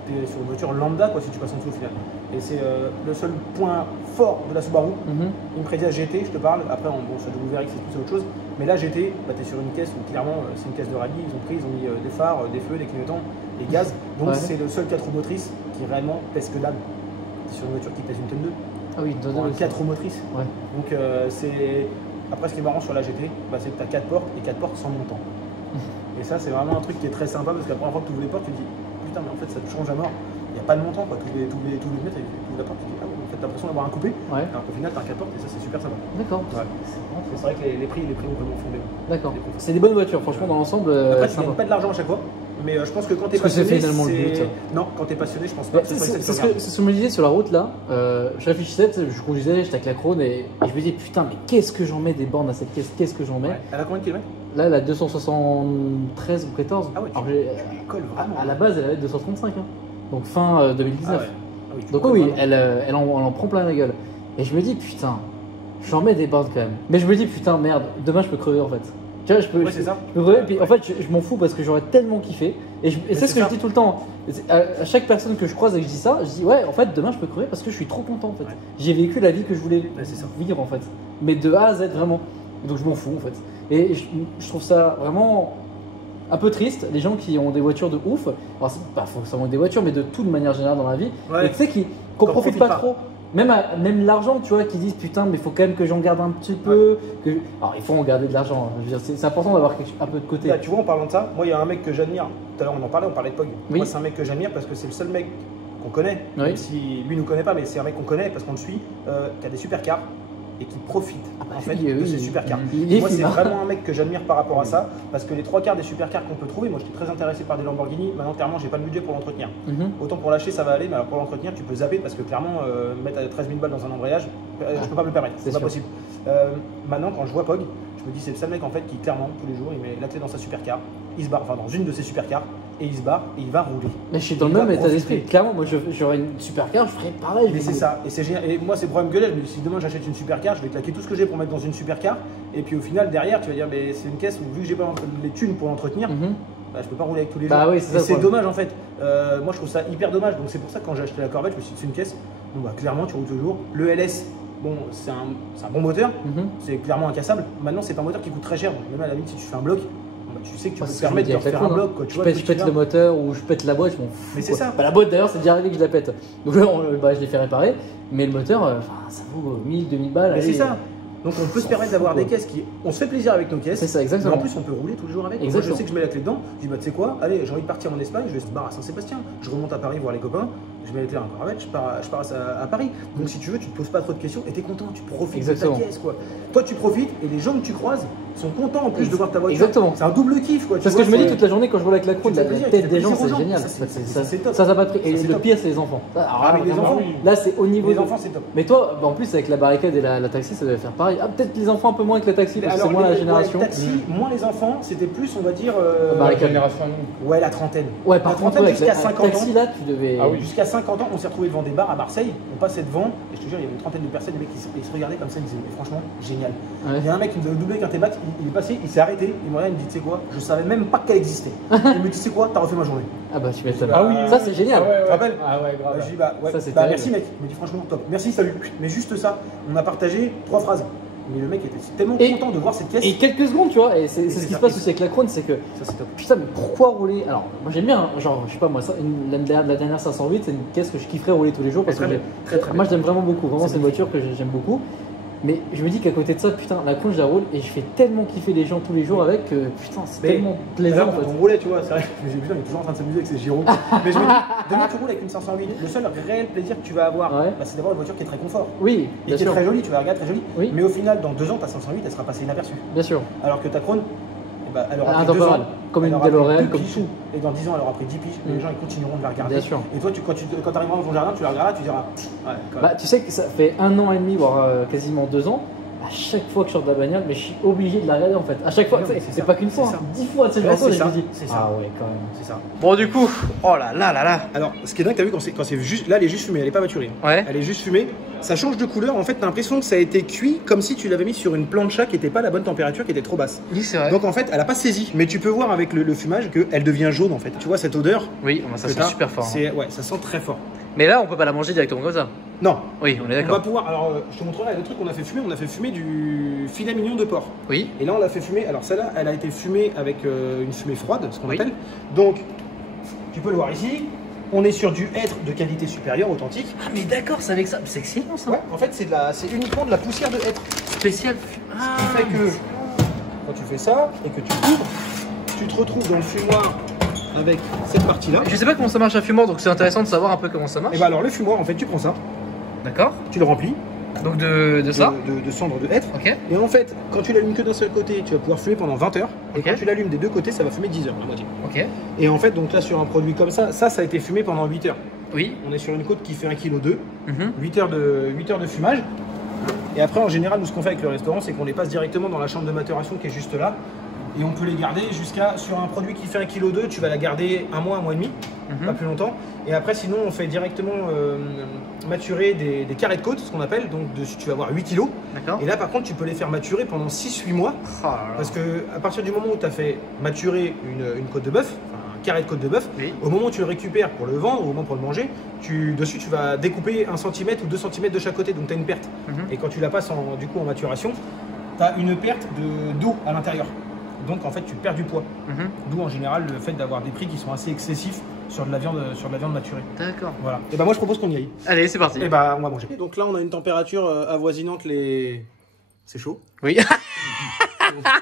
tu es sur une voiture lambda quoi, si tu passes en dessous au final. Et c'est le seul point fort de la Subaru. Impreza GT, je te parle, après sur WRX c'est autre chose, mais là GT, bah, tu es sur une caisse où clairement c'est une caisse de rallye, ils ont mis des phares, des feux, des clignotants, des gaz, donc c'est le seul 4 roues motrices qui réellement pèse que dalle. Tu es sur une voiture qui pèse une tonne 2. Ah oui, une tonne 2. 4 roues motrices. Ouais. Donc c'est. Après, ce qui est marrant sur la GT, bah, c'est que tu as 4 portes et 4 portes sans montant. Et ça, c'est vraiment un truc qui est très sympa parce que la première fois que tu ouvres les portes, tu te dis putain, mais en fait, ça te change à mort. Il n'y a pas de montant, quoi. Tous les mètres, tu ouvres la porte, tu te dis ah ouais, en fait, t'as l'impression d'avoir un coupé. Ouais. Alors qu'au final, tu as 4 portes et ça, c'est super sympa. D'accord. Ouais. C'est vrai que les prix ont vraiment fondé. D'accord. C'est des bonnes voitures, franchement, dans l'ensemble. Après, tu gagnes pas de l'argent à chaque fois. Mais je pense que quand tu es passionné, c'est finalement le but. Non, quand tu es passionné, je pense pas que ce soit C'est ce que je me disais sur la route là. Je réfléchissais, je conduisais, j'étais avec la Krone et je me disais putain, mais qu'est-ce que j'en mets des bornes à cette caisse, qu'est-ce que j'en mets. Ouais. Elle a combien de kilomètres? Là, elle a 273 ou 14. Ah ouais, Alors, colle vraiment. à la base, elle avait 235. Hein. Donc fin 2019. Ah ouais. Ah oui, donc oui, elle en prend plein la gueule. Et je me dis putain, j'en mets des bornes quand même. Mais je me dis putain, merde, demain je peux crever en fait. Tu vois, je peux crever, puis en fait, je m'en fous parce que j'aurais tellement kiffé. Et c'est ce que je dis tout le temps. À chaque personne que je croise et que je dis ça, je dis ouais, en fait, demain je peux crever parce que je suis trop content en fait. Ouais. J'ai vécu la vie que je voulais vivre en fait. Mais de A à Z vraiment. Donc je m'en fous en fait. Et je trouve ça vraiment un peu triste, les gens qui ont des voitures de ouf. Alors, c'est pas forcément des voitures, mais de tout de manière générale dans la vie. Ouais. Et tu sais, qu'on profite pas trop. Même l'argent, tu vois, qui disent putain, mais il faut quand même que j'en garde un petit peu. Ouais. Alors, il faut en garder de l'argent. C'est important d'avoir un peu de côté. Là, tu vois, en parlant de ça, moi, il y a un mec que j'admire. Tout à l'heure, on parlait de Pog. Oui. Moi, c'est un mec que j'admire parce que c'est le seul mec qu'on connaît. Oui. Même si lui ne nous connaît pas, mais c'est un mec qu'on connaît parce qu'on le suit, qui a des supercars et qui profite en fait de ces supercars. Moi, c'est vraiment un mec que j'admire par rapport à ça parce que les 3/4 des supercars qu'on peut trouver, moi, j'étais très intéressé par des Lamborghini. Maintenant, clairement, j'ai pas le budget pour l'entretenir. Autant pour lâcher, ça va aller, mais alors pour l'entretenir, tu peux zapper parce que clairement, mettre 13 000 balles dans un embrayage, je peux pas me le permettre. C'est pas possible. Maintenant, quand je vois Pog, je me dis, c'est le seul mec en fait qui, clairement, tous les jours, il met la clé dans sa supercar, il se barre, enfin dans une de ses supercars, et il se barre et il va rouler. Mais je suis dans le même état d'esprit. Clairement, moi j'aurais une supercar, je ferais pareil. Mais c'est ça, et c'est génial. Et moi, c'est le problème que j'ai. Je me dis, si demain j'achète une supercar, je vais claquer tout ce que j'ai pour mettre dans une supercar, et puis au final, derrière, tu vas dire, mais c'est une caisse où vu que j'ai pas les thunes pour l'entretenir, bah, je peux pas rouler avec tous les jours. Bah oui, c'est dommage en fait. Moi, je trouve ça hyper dommage. Donc c'est pour ça que quand j'ai acheté la Corvette, je me suis dit, c'est une caisse. Donc bah, clairement, tu roules toujours. Le LS. Bon, c'est un bon moteur, c'est clairement incassable. Maintenant, c'est pas un moteur qui coûte très cher. Donc, même à la limite, si tu fais un bloc, bah, tu sais que tu peux te permettre de faire un bloc. Quoi, tu vois, je pète le moteur ou je pète la boîte, je m'en fous. Mais c'est ça. Bah, la boîte d'ailleurs, c'est déjà arrivé que je la pète. Donc là, je l'ai fait réparer. Mais le moteur, ça vaut 1000, 2000 balles. Mais c'est ça. Donc on peut se permettre d'avoir des caisses qui. On se fait plaisir avec nos caisses. C'est ça, exactement. Mais en plus, on peut rouler tout le jour avec. Moi, je sais que je mets la clé dedans. Je dis, bah, tu sais quoi, allez, j'ai envie de partir en Espagne, je vais se barrer à Saint-Sébastien. Je remonte à Paris voir les copains. Je mets la clé dans la Corvette, je pars à Paris. Donc si tu veux, tu te poses pas trop de questions et t'es content, tu profites de ta caisse, quoi. Toi, tu profites et les gens que tu croises sont contents en plus de voir ta voiture. Exactement. C'est un double kiff, quoi. C'est ce que je me dis toute la journée quand je roule avec la Krone. La tête des gens, c'est génial. Ça n'a pas de prix. Et le pire, c'est les enfants. Ah, mais les enfants, là, c'est au niveau. Les enfants, c'est top. Mais toi, en plus, avec la barricade et la taxi, ça devait faire pareil. Ah, peut-être les enfants un peu moins que la taxi, parce que c'est moins la génération. Le taxi, moins les enfants, c'était plus, on va dire. La génération. Ouais, la trentaine. Ouais, par contre, jusqu'à 50 ans. Taxi, là, tu devais. Ah oui, jusqu'à 50 ans, on s'est retrouvé devant des bars à Marseille. On passait devant, et je te jure, il y avait une trentaine de personnes, les mecs, ils se regardaient comme ça, ils disaient, mais franchement, génial. Il y a un mec qui me doublé avec un T-Max, il est passé, il s'est arrêté, il me regarde, il me dit, tu sais quoi, je savais même pas qu'elle existait. Il me dit, tu sais quoi, t'as refait ma journée. Ah bah, tu m'étonnes. Ah oui, ça, c'est génial. Tu te rappelles? Ah ouais, grave. Je dis, bah, ouais, merci mec. Il me dit, franchement, top. Merci, salut. Mais juste ça, on a partagé 3 phrases. Mais le mec était tellement content de voir cette caisse. Et quelques secondes, tu vois, et c'est ce qui se passe aussi avec la Krone, c'est que. Ça, c'est top. Putain, mais pourquoi rouler? Alors, moi j'aime bien, hein, genre, je sais pas moi, la dernière 508, c'est une caisse que je kifferais rouler tous les jours parce que moi je l'aime vraiment beaucoup. Vraiment, c'est une voiture que j'aime beaucoup. Mais je me dis qu'à côté de ça, putain, la Krone, je la roule et je fais tellement kiffer les gens tous les jours avec que putain, c'est tellement plaisant. En fait. On roulait, tu vois, c'est vrai. Je me dis, putain, il est toujours en train de s'amuser avec ses gyros. Mais je me dis, demain tu roules avec une 508. Le seul réel plaisir que tu vas avoir, c'est d'avoir une voiture qui est très confort. Oui, et qui est très jolie, tu vas regarder très jolie. Oui. Mais au final, dans 2 ans, ta 508, elle sera passée inaperçue. Bien sûr. Alors que ta Krone, elle aura pris 2 ans. Comme une DeLorean, comme tout. Et dans 10 ans, elle aura pris 10 piges, mais les gens ils continueront de la regarder. Bien sûr. Et toi, quand tu arriveras dans ton jardin, tu la regarderas, tu diras, bah, tu sais que ça fait 1 an et demi, voire quasiment 2 ans. À chaque fois que je sors de la bagnole, mais je suis obligé de la regarder en fait. À chaque fois, Non, mais c'est ça. pas qu'une fois, C'est ça. 10 fois, tu sais, je Ouais, me retourne c'est et je me ça. dis, C'est ça. ah ouais, quand même. C'est ça. Bon, du coup, oh là là là là. Alors, ce qui est dingue, t'as vu quand c'est juste. Là, elle est juste fumée, elle est pas maturée. Ouais. Elle est juste fumée. Ça change de couleur. En fait, t'as l'impression que ça a été cuit comme si tu l'avais mis sur une plancha qui était pas à la bonne température, qui était trop basse. Oui, c'est vrai. Donc en fait, elle a pas saisi. Mais tu peux voir avec le fumage qu'elle devient jaune en fait. Tu vois cette odeur Oui, ça que sent t'as, super fort. Hein. Ouais, ça sent très fort. Mais là, on peut pas la manger directement comme ça. Non. Oui, on est On va d'accord. pouvoir. Alors, je te montrerai le truc qu'on a fait fumer. On a fait fumer du filet mignon de porc. Oui. Et là, on l'a fait fumer. Alors celle-là, elle a été fumée avec une fumée froide, ce qu'on Oui. appelle. Donc, tu peux le voir ici. On est sur du hêtre de qualité supérieure, authentique. Ah, mais d'accord, c'est avec ça. C'est excellent ça. Ouais, en fait, c'est uniquement de la poussière de hêtre. Spécial. Ah, Ce qui fait que quand tu fais ça et que tu couvres, tu te retrouves dans le fumoir avec cette partie-là. je sais pas comment ça marche un fumoir, donc c'est intéressant de savoir un peu comment ça marche. Et bah alors le fumoir, en fait, tu prends ça, D'accord. tu le remplis Donc de ça. de cendres de hêtre. Ok. Et en fait, quand tu l'allumes que d'un seul côté, tu vas pouvoir fumer pendant 20 heures. Et Ok. quand tu l'allumes des deux côtés, ça va fumer 10 heures, la moitié. Ok. Et en fait, donc là, sur un produit comme ça a été fumé pendant 8 heures. Oui. On est sur une côte qui fait 1,2 kg, Mhm. 8 heures de fumage. Et après, en général, nous, ce qu'on fait avec le restaurant, c'est qu'on les passe directement dans la chambre de maturation qui est juste là. Et on peut les garder jusqu'à, sur un produit qui fait 1,2 kg, tu vas la garder un mois et demi, Mhm. pas plus longtemps. Et après, sinon, on fait directement maturer des carrés de côte, ce qu'on appelle. Donc, dessus, tu vas avoir 8 kg. D'accord. Et là, par contre, tu peux les faire maturer pendant 6-8 mois. Oh là là. Parce que à partir du moment où tu as fait maturer une côte de bœuf, enfin, un carré de côte de bœuf, Oui. au moment où tu le récupères pour le vendre, au moment pour le manger, dessus tu vas découper 1 cm ou 2 cm de chaque côté, donc tu as une perte. Mhm. Et quand tu la passes du coup en maturation, tu as une perte d'eau à l'intérieur. Donc en fait tu perds du poids. Mhm. D'où en général le fait d'avoir des prix qui sont assez excessifs sur de la viande maturée. D'accord. Voilà. Et bah moi je propose qu'on y aille. Allez, c'est parti. Et bah on va manger. Donc là on a une température avoisinante les. C'est chaud. Oui. Voilà.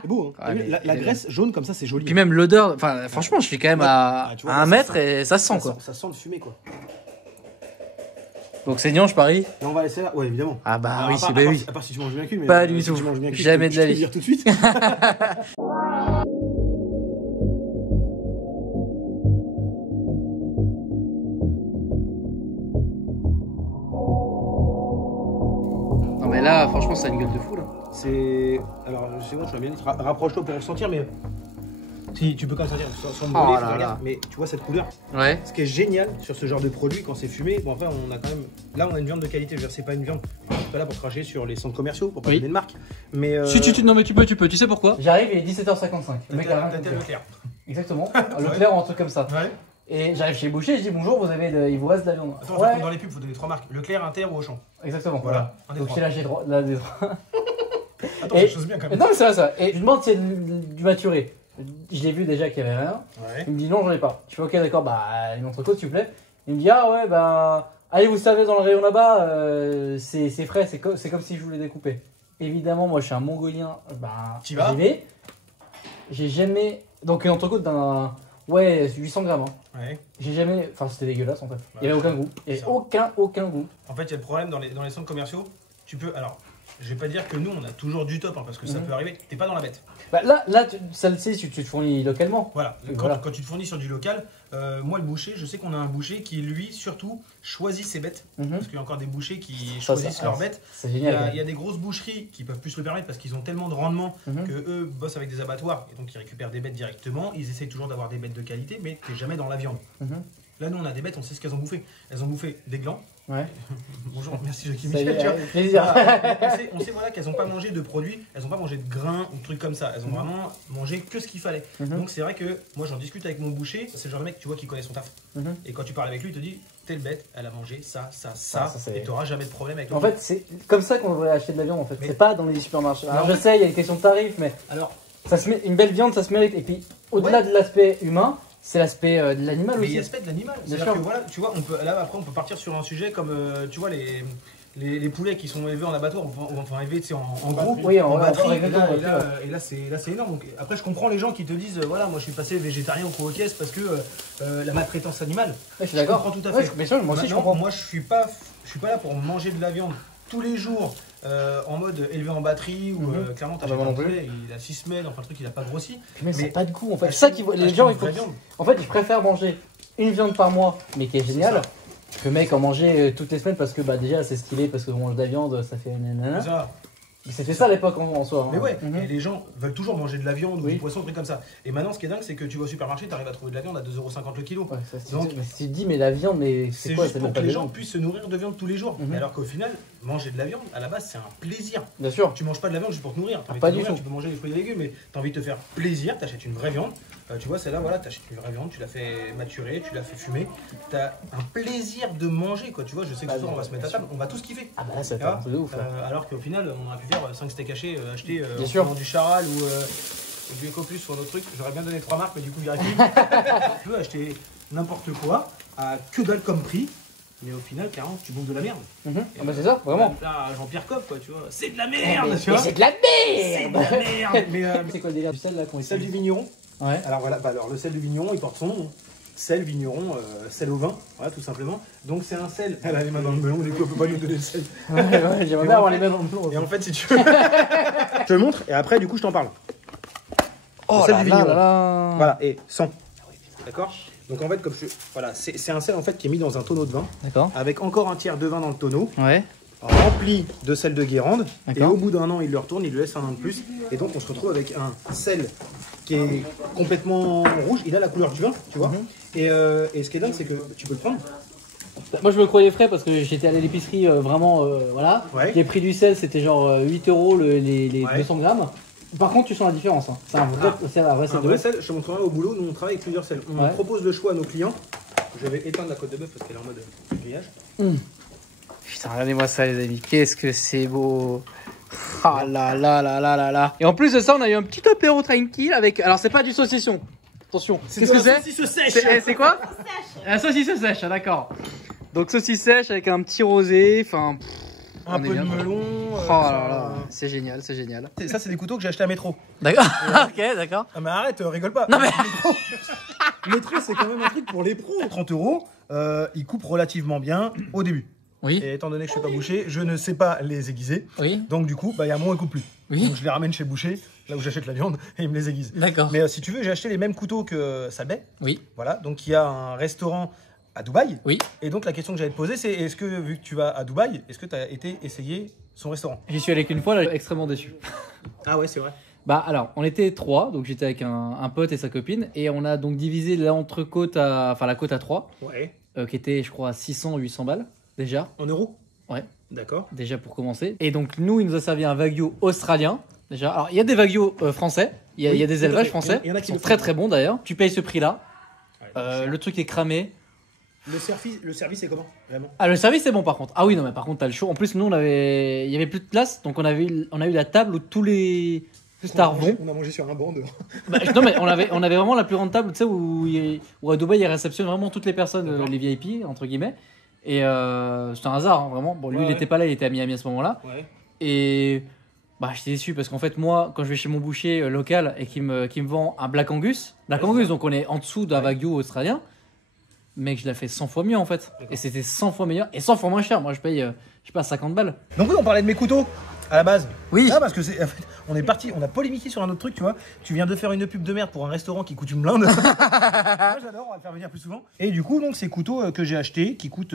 C'est beau, hein. Ah, T'as vu, mais- la graisse jaune comme ça c'est joli. Puis même l'odeur, enfin franchement, je suis quand même à, Ah, tu vois, à 1 ça mètre sent- et ça se sent quoi. Ça sent le fumé quoi. Donc saignant, je parie. Et on va laisser là. Ouais évidemment. Ah bah Alors, oui, à part- c'est bah à part oui. si- à part si tu manges bien cuit, mais Pas du si tout. tu manges bien cuit, Jamais je de la peux te vie. dire tout de suite. Non mais là, franchement, ça a une gueule de fou là. C'est. Alors, c'est bon, tu vas bien dire. Rapproche-toi pour ressentir, mais. Si, tu peux quand même sentir sans me Oh brûler, là regarde. là. Mais tu vois cette couleur. Ouais. Ce qui est génial sur ce genre de produit quand c'est fumé, bon après on a quand même. Là on a une viande de qualité, je veux dire, c'est pas une viande. Je suis pas là pour cracher sur les centres commerciaux, pour pas Oui. donner de marque. Mais. Non mais tu peux, tu sais pourquoi? J'arrive, il est 17h55. Le mec a rien T'as compris. Leclerc. Exactement. Leclerc ou un truc comme ça. Ouais. Et j'arrive chez le boucher, je dis bonjour, il vous reste de la viande. Attends, Ouais. comme dans les pubs, faut donner 3 marques. Leclerc, Inter ou Auchan. Exactement. Voilà. Un des Donc trois. chez la G3. La D3. Attends, Et- c'est chose bien quand Mais même. non, mais c'est vrai ça. Et je lui demande s'il y a du maturé. Je l'ai vu déjà qu'il n'y avait rien. Ouais. Il me dit non, j'en ai pas. Je fais ok, d'accord, bah une entrecôte s'il vous plaît. Il me dit ah ouais, bah allez vous savez dans le rayon là-bas, c'est frais, c'est comme si je voulais découper. Évidemment, moi je suis un mongolien, bah T'y vas j'y vais. J'ai jamais. Donc une entrecôte d'un. Ouais, 800 grammes. Hein. Ouais. J'ai jamais. Enfin, c'était dégueulasse en fait. Il n'y avait aucun goût. Il y ça. avait aucun goût. En fait, il y a le problème dans les centres commerciaux. Tu peux. Alors, je vais pas dire que nous on a toujours du top, hein, parce que ça Mhm. peut arriver. T'es pas dans la bête. Bah, là ça le sait, tu te fournis localement. Voilà. Et Quand, voilà. quand tu te fournis sur du local, moi le boucher, je sais qu'on a un boucher qui lui surtout choisit ses bêtes. Mhm. Parce qu'il y a encore des bouchers qui Ça, choisissent ça, leurs ah, bêtes. C'est Il y, génial. a, quand il y a des grosses boucheries qui peuvent plus se le permettre parce qu'ils ont tellement de rendement même. que eux bossent avec des abattoirs et donc ils récupèrent des bêtes directement. Ils essayent toujours d'avoir des bêtes de qualité, mais t'es jamais dans la viande. Mhm. Là, nous on a des bêtes, on sait ce qu'elles ont bouffé. Elles ont bouffé des glands. Ouais. Bonjour, merci Jackie Ça y Michel. est, tu vois. avec plaisir. Voilà. on sait voilà, qu'elles n'ont pas mangé de produits, elles n'ont pas mangé de grains ou de trucs comme ça. Elles ont Mhm. vraiment mangé que ce qu'il fallait. Mhm. Donc c'est vrai que moi j'en discute avec mon boucher, c'est le genre de mec tu vois qui connaît son taf. Mhm. Et quand tu parles avec lui, il te dit telle bête, elle a mangé ça, ça, c'est- et tu n'auras jamais de problème avec le En fait, c'est comme ça qu'on devrait acheter de la viande en fait. Mais- C'est pas dans les supermarchés. Alors Mais en je sais, il y a une question de tarif, mais Alors, ça se met, une belle viande, ça se mérite. Et puis au-delà de l'aspect humain, c'est l'aspect de l'animal mais il y aussi. a l'aspect de l'animal. Bien C'est-à-dire sûr. que voilà, tu vois, là après on peut partir sur un sujet comme tu vois les poulets qui sont élevés en abattoir, enfin élevés tu sais, en gros, Oui, en batterie, batterie, et là c'est énorme. Donc, après je comprends les gens qui te disent voilà moi je suis passé végétarien au coup aux caisses parce que la maltraitance animale. Ouais, je suis Je d'accord. comprends tout à Ouais, fait. bien sûr, moi aussi je Maintenant, comprends. moi je suis pas là pour manger de la viande tous les jours en mode élevé en batterie ou Mhm. clairement Ah t'achètes bah, moi un non plus. poulet, il a 6 semaines, enfin le truc il a pas grossi. Mais ça n'a mais- pas de goût en fait. C'est Acheter- ça qui les acheter gens une il faut. vraie viande. En fait, ils préfèrent manger une viande par mois, mais qui est géniale, que mec en manger toutes les semaines parce que bah déjà c'est stylé parce qu'on mange de la viande, ça fait nanana. Ça, Mais c'était ça à l'époque en soi. Mais ouais, et les gens veulent toujours manger de la viande ou du poisson, des trucs comme ça. Et maintenant, ce qui est dingue, c'est que tu vas au supermarché, tu arrives à trouver de la viande à 2,50 € le kilo. Ouais, donc, tu te dis, mais la viande, mais c'est quoi? juste pour que les gens puissent se nourrir de viande tous les jours. Alors qu'au final, manger de la viande, à la base, c'est un plaisir. Bien sûr. Tu manges pas de la viande juste pour te nourrir. Pas du tout. Tu peux manger des fruits et légumes, mais tu as envie de te faire plaisir, tu achètes une vraie viande. Tu vois, celle-là, voilà, tu achètes une vraie viande, tu la fais maturer, tu la fais fumer. Tu as un plaisir de manger, quoi. Tu vois, je sais que ce soir, on va se mettre à table, on va tous kiffer. Ah bah là, ça va de ouf. Alors qu'au final, on aurait pu faire 5 steaks hachés, acheter du charal ou du Ecopus ou un autre truc. J'aurais bien donné 3 marques, mais du coup, j'y arrive plus. Tu peux acheter n'importe quoi à que dalle comme prix. Mais au final, carrément, tu bouffes de la merde. Ah bah c'est ça, vraiment. Là, Jean-Pierre Coff, quoi, tu vois. C'est de la merde, tu vois. C'est de la C'est de merde. la merde. C'est quoi le délire du sel là qu'on Sel du vigneron. Ouais. Alors voilà, alors le sel du vigneron, il porte son nom. Sel vigneron, sel au vin, voilà, tout simplement. Donc c'est un sel. Elle a les mains dans le melon, du coup, on peut pas lui donner le sel. Ouais, j'aimerais bien avoir les mains dans le melon. Et en fait, si tu veux, je te le montre et après, du coup, je t'en parle. Oh le sel du vigneron. là. Voilà, et 100. D'accord. Donc en fait, comme voilà, c'est un sel en fait qui est mis dans un tonneau de vin. D'accord. Avec encore un tiers de vin dans le tonneau. Ouais. Rempli de sel de Guérande. Et D'accord. au bout d'un an, il le retourne, il lui laisse un an de plus. Et donc on se retrouve avec un sel qui est complètement rouge. Il a la couleur du vin, tu vois. Et ce qui est dingue, c'est que tu peux le prendre. Moi je me croyais frais parce que j'étais allé à l'épicerie vraiment voilà. Ouais. Les prix du sel c'était genre 8 € les 200 grammes. Par contre tu sens la différence. Hein. C'est un vrai, c'est un vrai Un sel. vrai sel, je te montrerai au boulot, nous on travaille avec plusieurs sels. On Ouais. propose le choix à nos clients. Je vais éteindre la côte de bœuf parce qu'elle est en mode grillage. Putain, regardez-moi ça, les amis. Qu'est-ce que c'est beau. Ah là là là là là là. Et en plus de ça, on a eu un petit apéro tranquille avec. Alors, c'est pas du saucisson. Attention. Qu'est-ce que c'est? Saucisse sèche. C'est quoi? La saucisse sèche, ah, d'accord. Donc, saucisse sèche avec un petit rosé. Enfin. Un peu de melon. Oh là là. C'est génial, c'est génial. Ça, c'est des couteaux que j'ai achetés à Métro. D'accord. Ok, d'accord. Ah, mais arrête, rigole pas. Non, mais. Métro, c'est quand même un truc pour les pros. 30 €, ils coupent relativement bien au début. Oui. Et étant donné que je suis pas boucher, je ne sais pas les aiguiser. Oui. Donc du coup, il y a un moment, ils coupent plus. Oui. Donc je les ramène chez Boucher, là où j'achète la viande, et ils me les aiguisent. D'accord. Mais si tu veux, j'ai acheté les mêmes couteaux que Salbay. Oui. Voilà, donc il y a un restaurant à Dubaï. Oui. Et donc la question que j'allais te poser, c'est est-ce que, vu que tu vas à Dubaï, est-ce que tu as été essayer son restaurant? J'y suis allé qu'une fois, là, extrêmement déçu. Ah ouais, c'est vrai. Bah alors, on était 3, donc j'étais avec un pote et sa copine, et on a donc divisé l'entrecôte enfin la côte à 3, Ouais. qui était je crois à 600 ou 800 balles, déjà. En euros? Ouais. D'accord. Déjà pour commencer. Et donc nous, il nous a servi un wagyu australien. Déjà. Alors il y a des wagyu français, il y a des élevages français. Il y en a qui qui sont le très font. très bons d'ailleurs. Tu payes ce prix-là. Ouais, Le truc est cramé. le service, c'est comment? Vraiment? Ah, le service est bon par contre. Ah oui, non, mais par contre, t'as le show. En plus, nous, il y avait plus de place, donc on a eu la table où tous les stars vont. On a mangé sur un banc dehors. Bah, non, mais on avait vraiment la plus grande table, tu sais, où à Dubaï, il réceptionne vraiment toutes les personnes, D'accord. les VIP, entre guillemets. Et c'était un hasard, hein, vraiment. Bon, lui, Ouais, il était pas là, il était à Miami à ce moment-là. Ouais. Et bah, j'étais déçu parce qu'en fait, moi, quand je vais chez mon boucher local et qui me vend un Black Angus, donc on est en dessous d'un wagyu australien, mec, je l'ai fait 100 fois mieux en fait. Et c'était 100 fois meilleur et 100 fois moins cher. Moi, je paye, je sais pas, 50 balles. Donc oui, on parlait de mes couteaux à la base. Oui. Ah, parce que en fait, on est parti, on a polémiqué sur un autre truc, tu vois. Tu viens de faire une pub de merde pour un restaurant qui coûte une blinde. Moi j'adore, on va le faire venir plus souvent. Et du coup, donc ces couteaux que j'ai achetés, qui coûtent,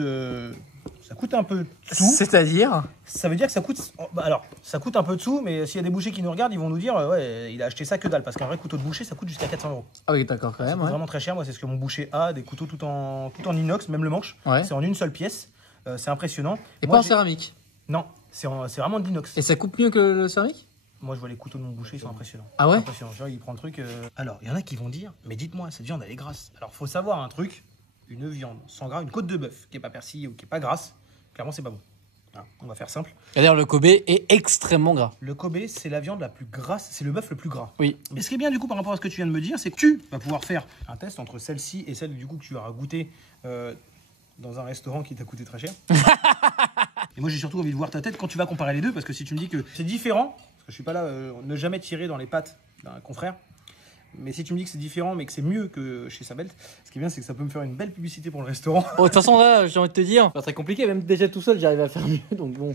ça coûte un peu de sous. C'est-à-dire? Ça veut dire que ça coûte, alors ça coûte un peu de sous, mais s'il y a des bouchers qui nous regardent, ils vont nous dire, ouais, il a acheté ça que dalle, parce qu'un vrai couteau de boucher, ça coûte jusqu'à 400 €. Ah oui, d'accord, quand C'est même. Ouais. vraiment très cher. Moi, c'est ce que mon boucher a, des couteaux tout en inox, même le manche. Ouais. C'est en une seule pièce. C'est impressionnant. Et Moi, pas en céramique. Non, c'est vraiment de l'inox. Et ça coupe mieux que le céramique? Moi, je vois les couteaux de mon boucher, ils sont impressionnants. Ah ouais? Impressionnant. Tu vois, il prend le truc. Alors, il y en a qui vont dire, mais dites-moi, cette viande, elle est grasse. Alors, faut savoir un truc, une viande sans gras, une côte de bœuf qui est pas persillée ou qui est pas grasse, clairement, c'est pas bon. Voilà, on va faire simple. D'ailleurs, le Kobe est extrêmement gras. Le Kobe, c'est la viande la plus grasse, c'est le bœuf le plus gras. Oui. Mais ce qui est bien, du coup, par rapport à ce que tu viens de me dire, c'est que tu vas pouvoir faire un test entre celle-ci et celle, du coup, que tu auras goûté dans un restaurant qui t'a coûté très cher. Et moi, j'ai surtout envie de voir ta tête quand tu vas comparer les deux, parce que si tu me dis que c'est différent, parce que je suis pas là, ne jamais tirer dans les pattes d'un confrère, mais si tu me dis que c'est différent, mais que c'est mieux que chez Sabelt, ce qui est bien, c'est que ça peut me faire une belle publicité pour le restaurant. Oh, de toute façon, là, j'ai envie de te dire, c'est pas très compliqué, même déjà tout seul, j'arrive à faire mieux, donc bon.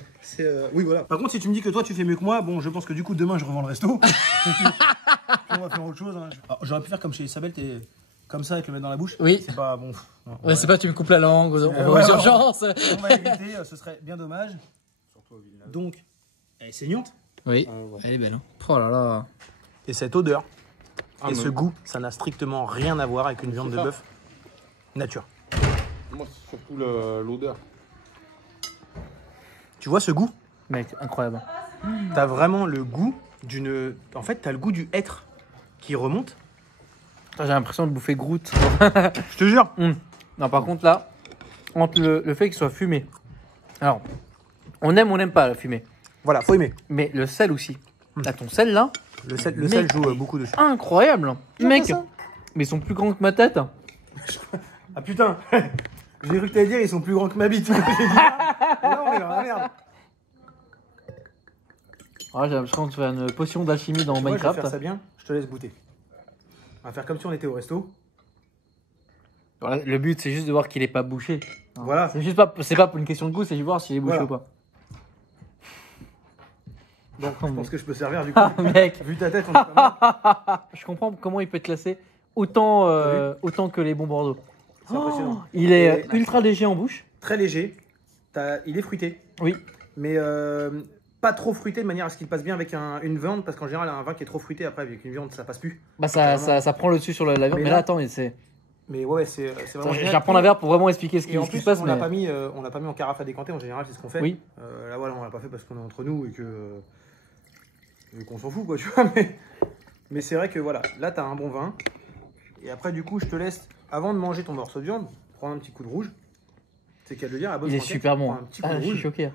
Oui, voilà. Par contre, si tu me dis que toi, tu fais mieux que moi, bon, je pense que du coup, demain, je revends le resto. Puis on va faire autre chose. Hein. Alors, j'aurais pu faire comme chez Sabelt et comme ça, et te le mettre dans la bouche. Oui. C'est pas bon. Non, Ouais, c'est pas, tu me coupes la langue aux ouais, urgences. On va éviter, ce serait bien dommage. Donc, elle est saignante. Oui, Ouais. elle est belle. Hein. Oh là là. Et cette odeur Ah, et mais ce goût, ça n'a strictement rien à voir avec une viande de ça. bœuf nature. Moi, c'est surtout l'odeur. Tu vois ce goût? Mec, incroyable. T'as vraiment le goût d'une... En fait, t'as le goût du hêtre qui remonte. J'ai l'impression de bouffer Groot. Je te jure. Non, par contre, là, entre le fait qu'il soit fumé. Alors, on aime ou on n'aime pas le fumé. Voilà, faut aimer. Mais le sel aussi. Là, ton sel, là, Le sel Mec, joue beaucoup dessus. incroyable. Mec, mais ils sont plus grands que ma tête. Ah putain. J'ai cru que t'allais dire ils sont plus grands que ma bite. J'ai dit, ah, non, mais dans la merde. Ah, j'ai l'impression de faire une potion d'alchimie dans Tu vois, je vais Minecraft. faire ça bien, je te laisse goûter. On va faire comme si on était au resto. Voilà, le but, c'est juste de voir qu'il est pas bouché. Voilà. C'est pas pour une question de goût, c'est juste voir s'il est bouché Voilà. ou pas. Donc, je pense que je peux servir du coup. Ah, mec, Vu ta tête, on est pas mal. je comprends comment il peut être classé autant, autant que les bons Bordeaux. C'est impressionnant. Il est Et- ultra léger en bouche. Très léger. Il est fruité. Oui. Mais pas trop fruité de manière à ce qu'il passe bien avec une viande. Parce qu'en général, un vin qui est trop fruité, après, avec une viande, ça passe plus. Bah ça prend le dessus sur la viande. Mais Mais là- là, attends, c'est. Mais ouais, c'est vraiment. Je vais génial. reprendre un verre pour vraiment expliquer ce Et en qui plus, se passe. on l'a mais- pas mis en carafe à décanter. En général, c'est ce qu'on fait. Oui. Là, voilà, on l'a pas fait parce qu'on est entre nous et qu'on s'en fout, quoi, tu vois. Mais c'est vrai que voilà, là, t'as un bon vin. Et après, du coup, je te laisse, avant de manger ton morceau de viande, prendre un petit coup de rouge. C'est qu'à le dire, à bonne Il est franquette, super bon. prends un petit coup Ah, de je suis rouge, choqué.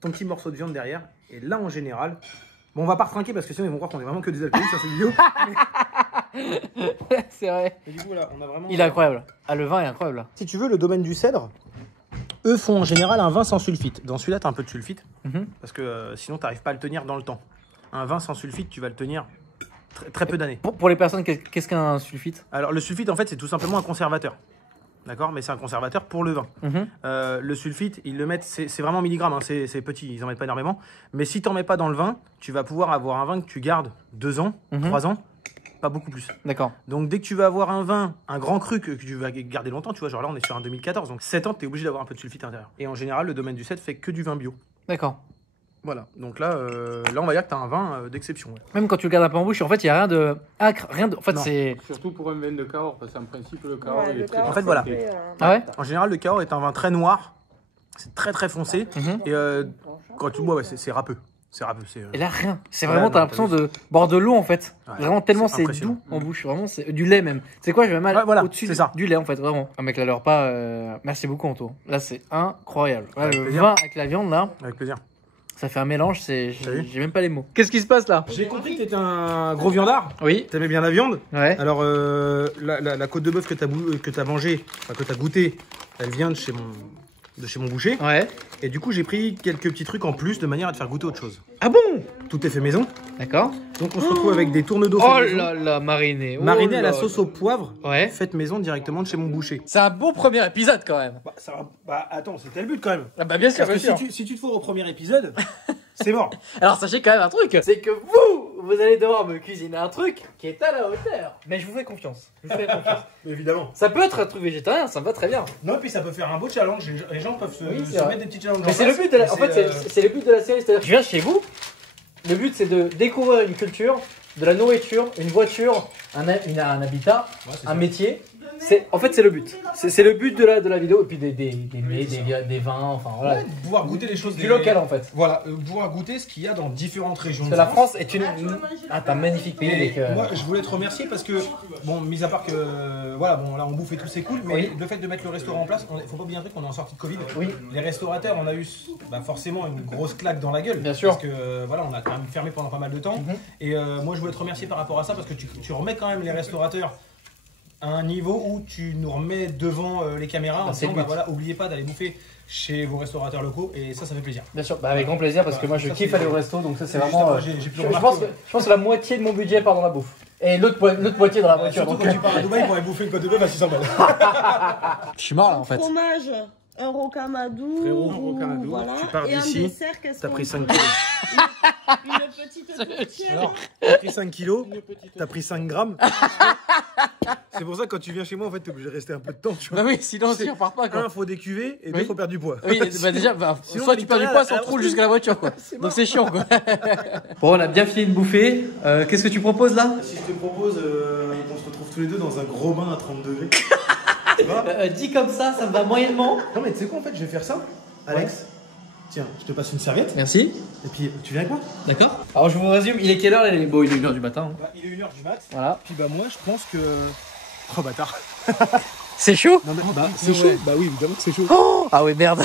ton petit morceau de viande derrière. Et là, en général, bon, on va pas retrinquer parce que sinon, ils vont croire qu'on est vraiment que des alcooliques sur cette vidéo. C'est vrai. Mais du coup, voilà, on a vraiment. Il est incroyable. Ah, le vin est incroyable. Là. Si tu veux, le domaine du cèdre, eux font en général un vin sans sulfite. Dans celui-là, tu as un peu de sulfite, parce que sinon, tu n'arrives pas à le tenir dans le temps. Un vin sans sulfite, tu vas le tenir très peu d'années. Pour les personnes, qu'est-ce qu'un sulfite? Alors, le sulfite, en fait, c'est tout simplement un conservateur. D'accord? Mais c'est un conservateur pour le vin. Le sulfite, ils le mettent, c'est vraiment en milligrammes, hein, c'est petit, ils en mettent pas énormément. Mais si tu n'en mets pas dans le vin, tu vas pouvoir avoir un vin que tu gardes 2 ans, 3 ans, pas beaucoup plus. D'accord. Donc dès que tu vas avoir un vin, un grand cru que tu vas garder longtemps, tu vois, genre là on est sur un 2014, donc 7 ans, tu es obligé d'avoir un peu de sulfite à l'intérieur. Et en général, le domaine du cèdre fait que du vin bio. D'accord. Voilà, donc là on va dire que tu as un vin d'exception. Ouais. Même quand tu le gardes un peu en bouche, en fait, il n'y a rien de acre, rien de. En fait, Non. c'est. Surtout pour un vin de Cahors, parce qu'en principe, le Cahors, Ouais, il le est très. Cahors, En fait, voilà. c'est, Ah ouais. En général, le Cahors est un vin très noir, c'est très très foncé, et quand tu bois, ouais, c'est râpeux. C'est râpeux. Et là, rien. C'est Ouais, vraiment, non, t'as l'impression t'as de boire de l'eau en fait. Ouais, Vraiment, tellement c'est c'est impressionnant. doux en bouche. Vraiment, c'est du lait même. C'est quoi, je vais mal Ouais, voilà, au-dessus c'est ça. du lait en fait, vraiment. Ah, mec, là, leur pas. Merci beaucoup, Anto. Là, c'est incroyable. Là, Avec le plaisir. vin avec la viande, là, Avec plaisir. ça fait un mélange, T'as vu j'ai même pas les mots. Qu'est-ce qui se passe là? J'ai compris que tu étais un gros viandard, Oui. t'aimais bien la viande. Ouais. Alors, la côte de bœuf que tu as mangée, enfin que tu as goûté, elle vient de chez mon boucher. Ouais. Et du coup, j'ai pris quelques petits trucs en plus de manière à te faire goûter autre chose. Ah bon? Tout est fait maison. D'accord. Donc, on se retrouve avec des tourneaux d'eau Oh faits maison, là là, mariné. Oh marinés à la là sauce là. au poivre, Ouais. faite maison directement de chez mon boucher. C'est un beau premier épisode quand même. Bah, attends, c'était le but quand même. Ah bah bien sûr, Parce que bien sûr. si tu te fous au premier épisode, c'est mort. Alors sachez quand même un truc, c'est que vous allez devoir me cuisiner un truc qui est à la hauteur. Mais je vous fais confiance. Je vous fais confiance. Évidemment. Ça peut être un truc végétarien, ça me va très bien. Non, puis ça peut faire un beau challenge. Les gens peuvent se, Oui, c'est se vrai. mettre des petits challenges. Mais c'est le but de la, en fait, c'est le but de la série. C'est-à-dire que je viens chez vous. Le but c'est de découvrir une culture, de la nourriture, une voiture, un habitat, un métier. En fait, c'est le but. C'est le but de la vidéo. Et puis des vins, enfin voilà. Ouais, pouvoir goûter les choses Du local en fait. Voilà, pouvoir goûter ce qu'il y a dans différentes régions. Parce que la France est une. Ah, t'as un magnifique pays. Et avec, moi, je voulais te remercier parce que, bon, mis à part que, voilà, bon, là, on bouffe et tout, c'est cool, mais Oui. le fait de mettre le restaurant en place, faut pas oublier un truc, on est en sortie de Covid. Oui. Les restaurateurs, on a eu forcément une grosse claque dans la gueule. Bien sûr. Parce que, voilà, on a quand même fermé pendant pas mal de temps. Et moi, je voulais te remercier par rapport à ça parce que tu remets quand même les restaurateurs à un niveau où tu nous remets devant les caméras en c'est disant, le but. voilà, oubliez pas d'aller bouffer chez vos restaurateurs locaux et ça fait plaisir. Bien sûr, avec grand plaisir parce que moi je Ça, kiffe c'est- aller au resto donc ça c'est c'est vraiment. juste, j'ai pu je, remarquer, je pense que la moitié de mon budget part dans la bouffe. Et l'autre moitié dans la voiture. Surtout Donc, quand tu pars à Dubaï pour aller bouffer une côte de bœuf à 600 balles. je suis mort là en fait. Fromage, un rocamadour. Frérot, un ou- rocamadour. Voilà. Tu pars et d'ici, un dessert, qu'est-ce T'as qu'on pris 5 prend kilos. Une petite tourtière. Alors, t'as pris 5 kilos, t'as pris 5 grammes. C'est C'est pour ça que quand tu viens chez moi, en fait, t'es obligé de rester un peu de temps. Tu vois. Bah oui, sinon tu repars pas quoi. Un, faut des cuvées et deux, faut perdre du poids. Oui, bah déjà, Sinon, soit tu perds du poids, soit on te roule jusqu'à la voiture quoi. Donc c'est chiant quoi. Bon, on a bien fini de bouffer. Qu'est-ce que tu proposes là? Si je te propose qu'on se retrouve tous les deux dans un gros bain à 30 degrés. Dit comme ça me va moyennement. Non, mais tu sais quoi, en fait, je vais faire ça. Alex, tiens, je te passe une serviette. Merci. Et puis, tu viens avec moi? D'accord. Alors je vous résume, il est quelle heure? Bon, il est 1h du matin. Hein. Bah, il est 1h du mat. Voilà. Puis bah moi, je pense que... Oh bâtard. C'est chaud? Non mais bah, c'est chaud. Bah oui, évidemment que c'est chaud. Oh ah ouais, merde.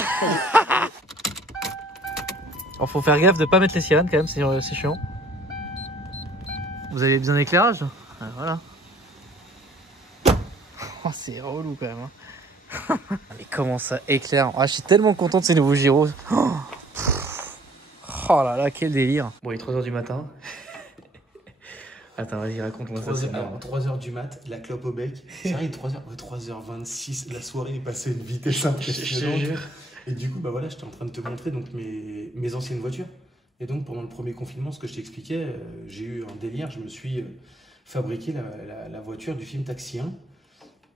Alors faut faire gaffe de pas mettre les sirènes quand même, c'est chiant. Vous avez bien d'éclairage? Voilà. Oh, c'est relou quand même. Hein. Et comment ça éclaire? Je suis tellement content de ces nouveaux gyros. Oh là là, quel délire. Bon, il est 3h du matin. Attends, vas-y, raconte-moi ça. 3h du mat, la clope au bec. C'est vrai, 3h26, la soirée est passée à une vitesse impressionnante. Et du coup, bah voilà, j'étais en train de te montrer donc mes anciennes voitures. Et donc, pendant le premier confinement, ce que je t'expliquais, j'ai eu un délire. Je me suis fabriqué la voiture du film Taxi 1.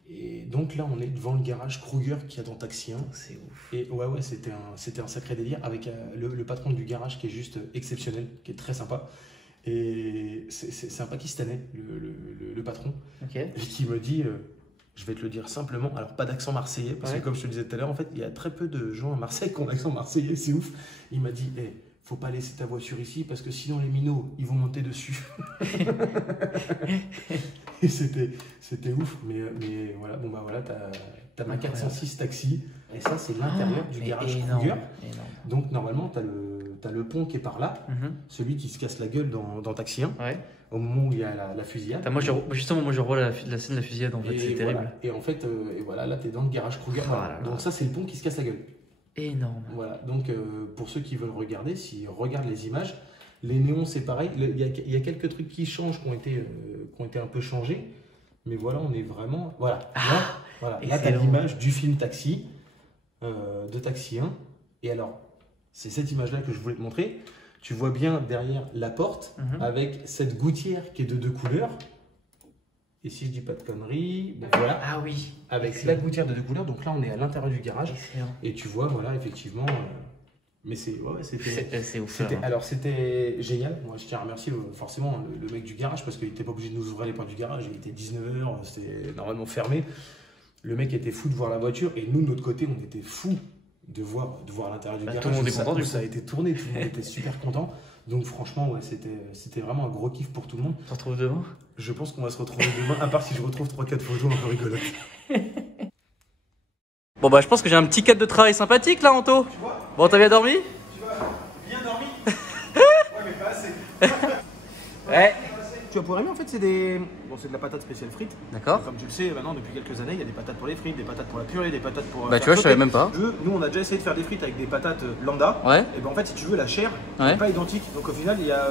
Et donc là, on est devant le garage Kruger qu'il y a dans Taxi 1. C'est ouf. Et ouais, c'était un sacré délire avec le patron du garage qui est juste exceptionnel, qui est très sympa. Et c'est un Pakistanais, le patron, Okay. et qui me dit, je vais te le dire simplement, alors pas d'accent marseillais, parce que comme je te disais tout à l'heure, en fait, il y a très peu de gens à Marseille qui ont l'accent marseillais, c'est ouf. Il m'a dit, hey, faut pas laisser ta voiture ici, parce que sinon les minots, ils vont monter dessus. Et c'était ouf, mais voilà, bon bah voilà, t'as ma 406 taxi, et ça c'est l'intérieur du garage Kruger. Donc normalement, t'as le pont qui est par là, celui qui se casse la gueule dans Taxi 1, au moment où il y a la fusillade. Moi, je revois la scène de la fusillade, en fait, c'est terrible. Voilà. Et en fait, voilà, là, t'es dans le garage Kruger. Voilà. Donc ça, c'est le pont qui se casse la gueule. Énorme. Voilà, donc pour ceux qui veulent regarder, s'ils regardent les images, les néons, c'est pareil. Il y a quelques trucs qui changent, qui ont été un peu changés. Mais voilà, on est vraiment... Voilà, là t'as l'image du film Taxi, de Taxi 1. Et alors, c'est cette image-là que je voulais te montrer. Tu vois bien derrière la porte, avec cette gouttière qui est de 2 couleurs. Et si je dis pas de conneries, ben voilà. Ah oui. Avec la gouttière de 2 couleurs. Donc là, on est à l'intérieur du garage. Excellent. Et tu vois, voilà, effectivement. Mais c'est ouf. Alors c'était génial. Moi, je tiens à remercier forcément le mec du garage parce qu'il n'était pas obligé de nous ouvrir les portes du garage. Il était 19h, c'était normalement fermé. Le mec était fou de voir la voiture et nous, de notre côté, on était fou de voir l'intérieur du garage. Tout le monde est content. Ça a été tourné, tout le monde était super content. Donc franchement, ouais, c'était vraiment un gros kiff pour tout le monde. On se retrouve demain? Je pense qu'on va se retrouver demain, à part si je retrouve 3-4 photos un peu rigolotes. Bon bah je pense que j'ai un petit cadre de travail sympathique là, Anto. Bon, t'as bien dormi? Tu vois, bien dormi. Ouais, mais pas assez. Ouais. Tu vas pouvoir aimer, en fait, c'est de la patate spéciale frites. D'accord. Comme tu le sais, maintenant, depuis quelques années, il y a des patates pour les frites, des patates pour la purée, des patates pour... Bah tu vois, je savais même pas. Nous, on a déjà essayé de faire des frites avec des patates lambda. Ouais. Et ben en fait, si tu veux, la chair n'est pas identique. Donc au final, il y a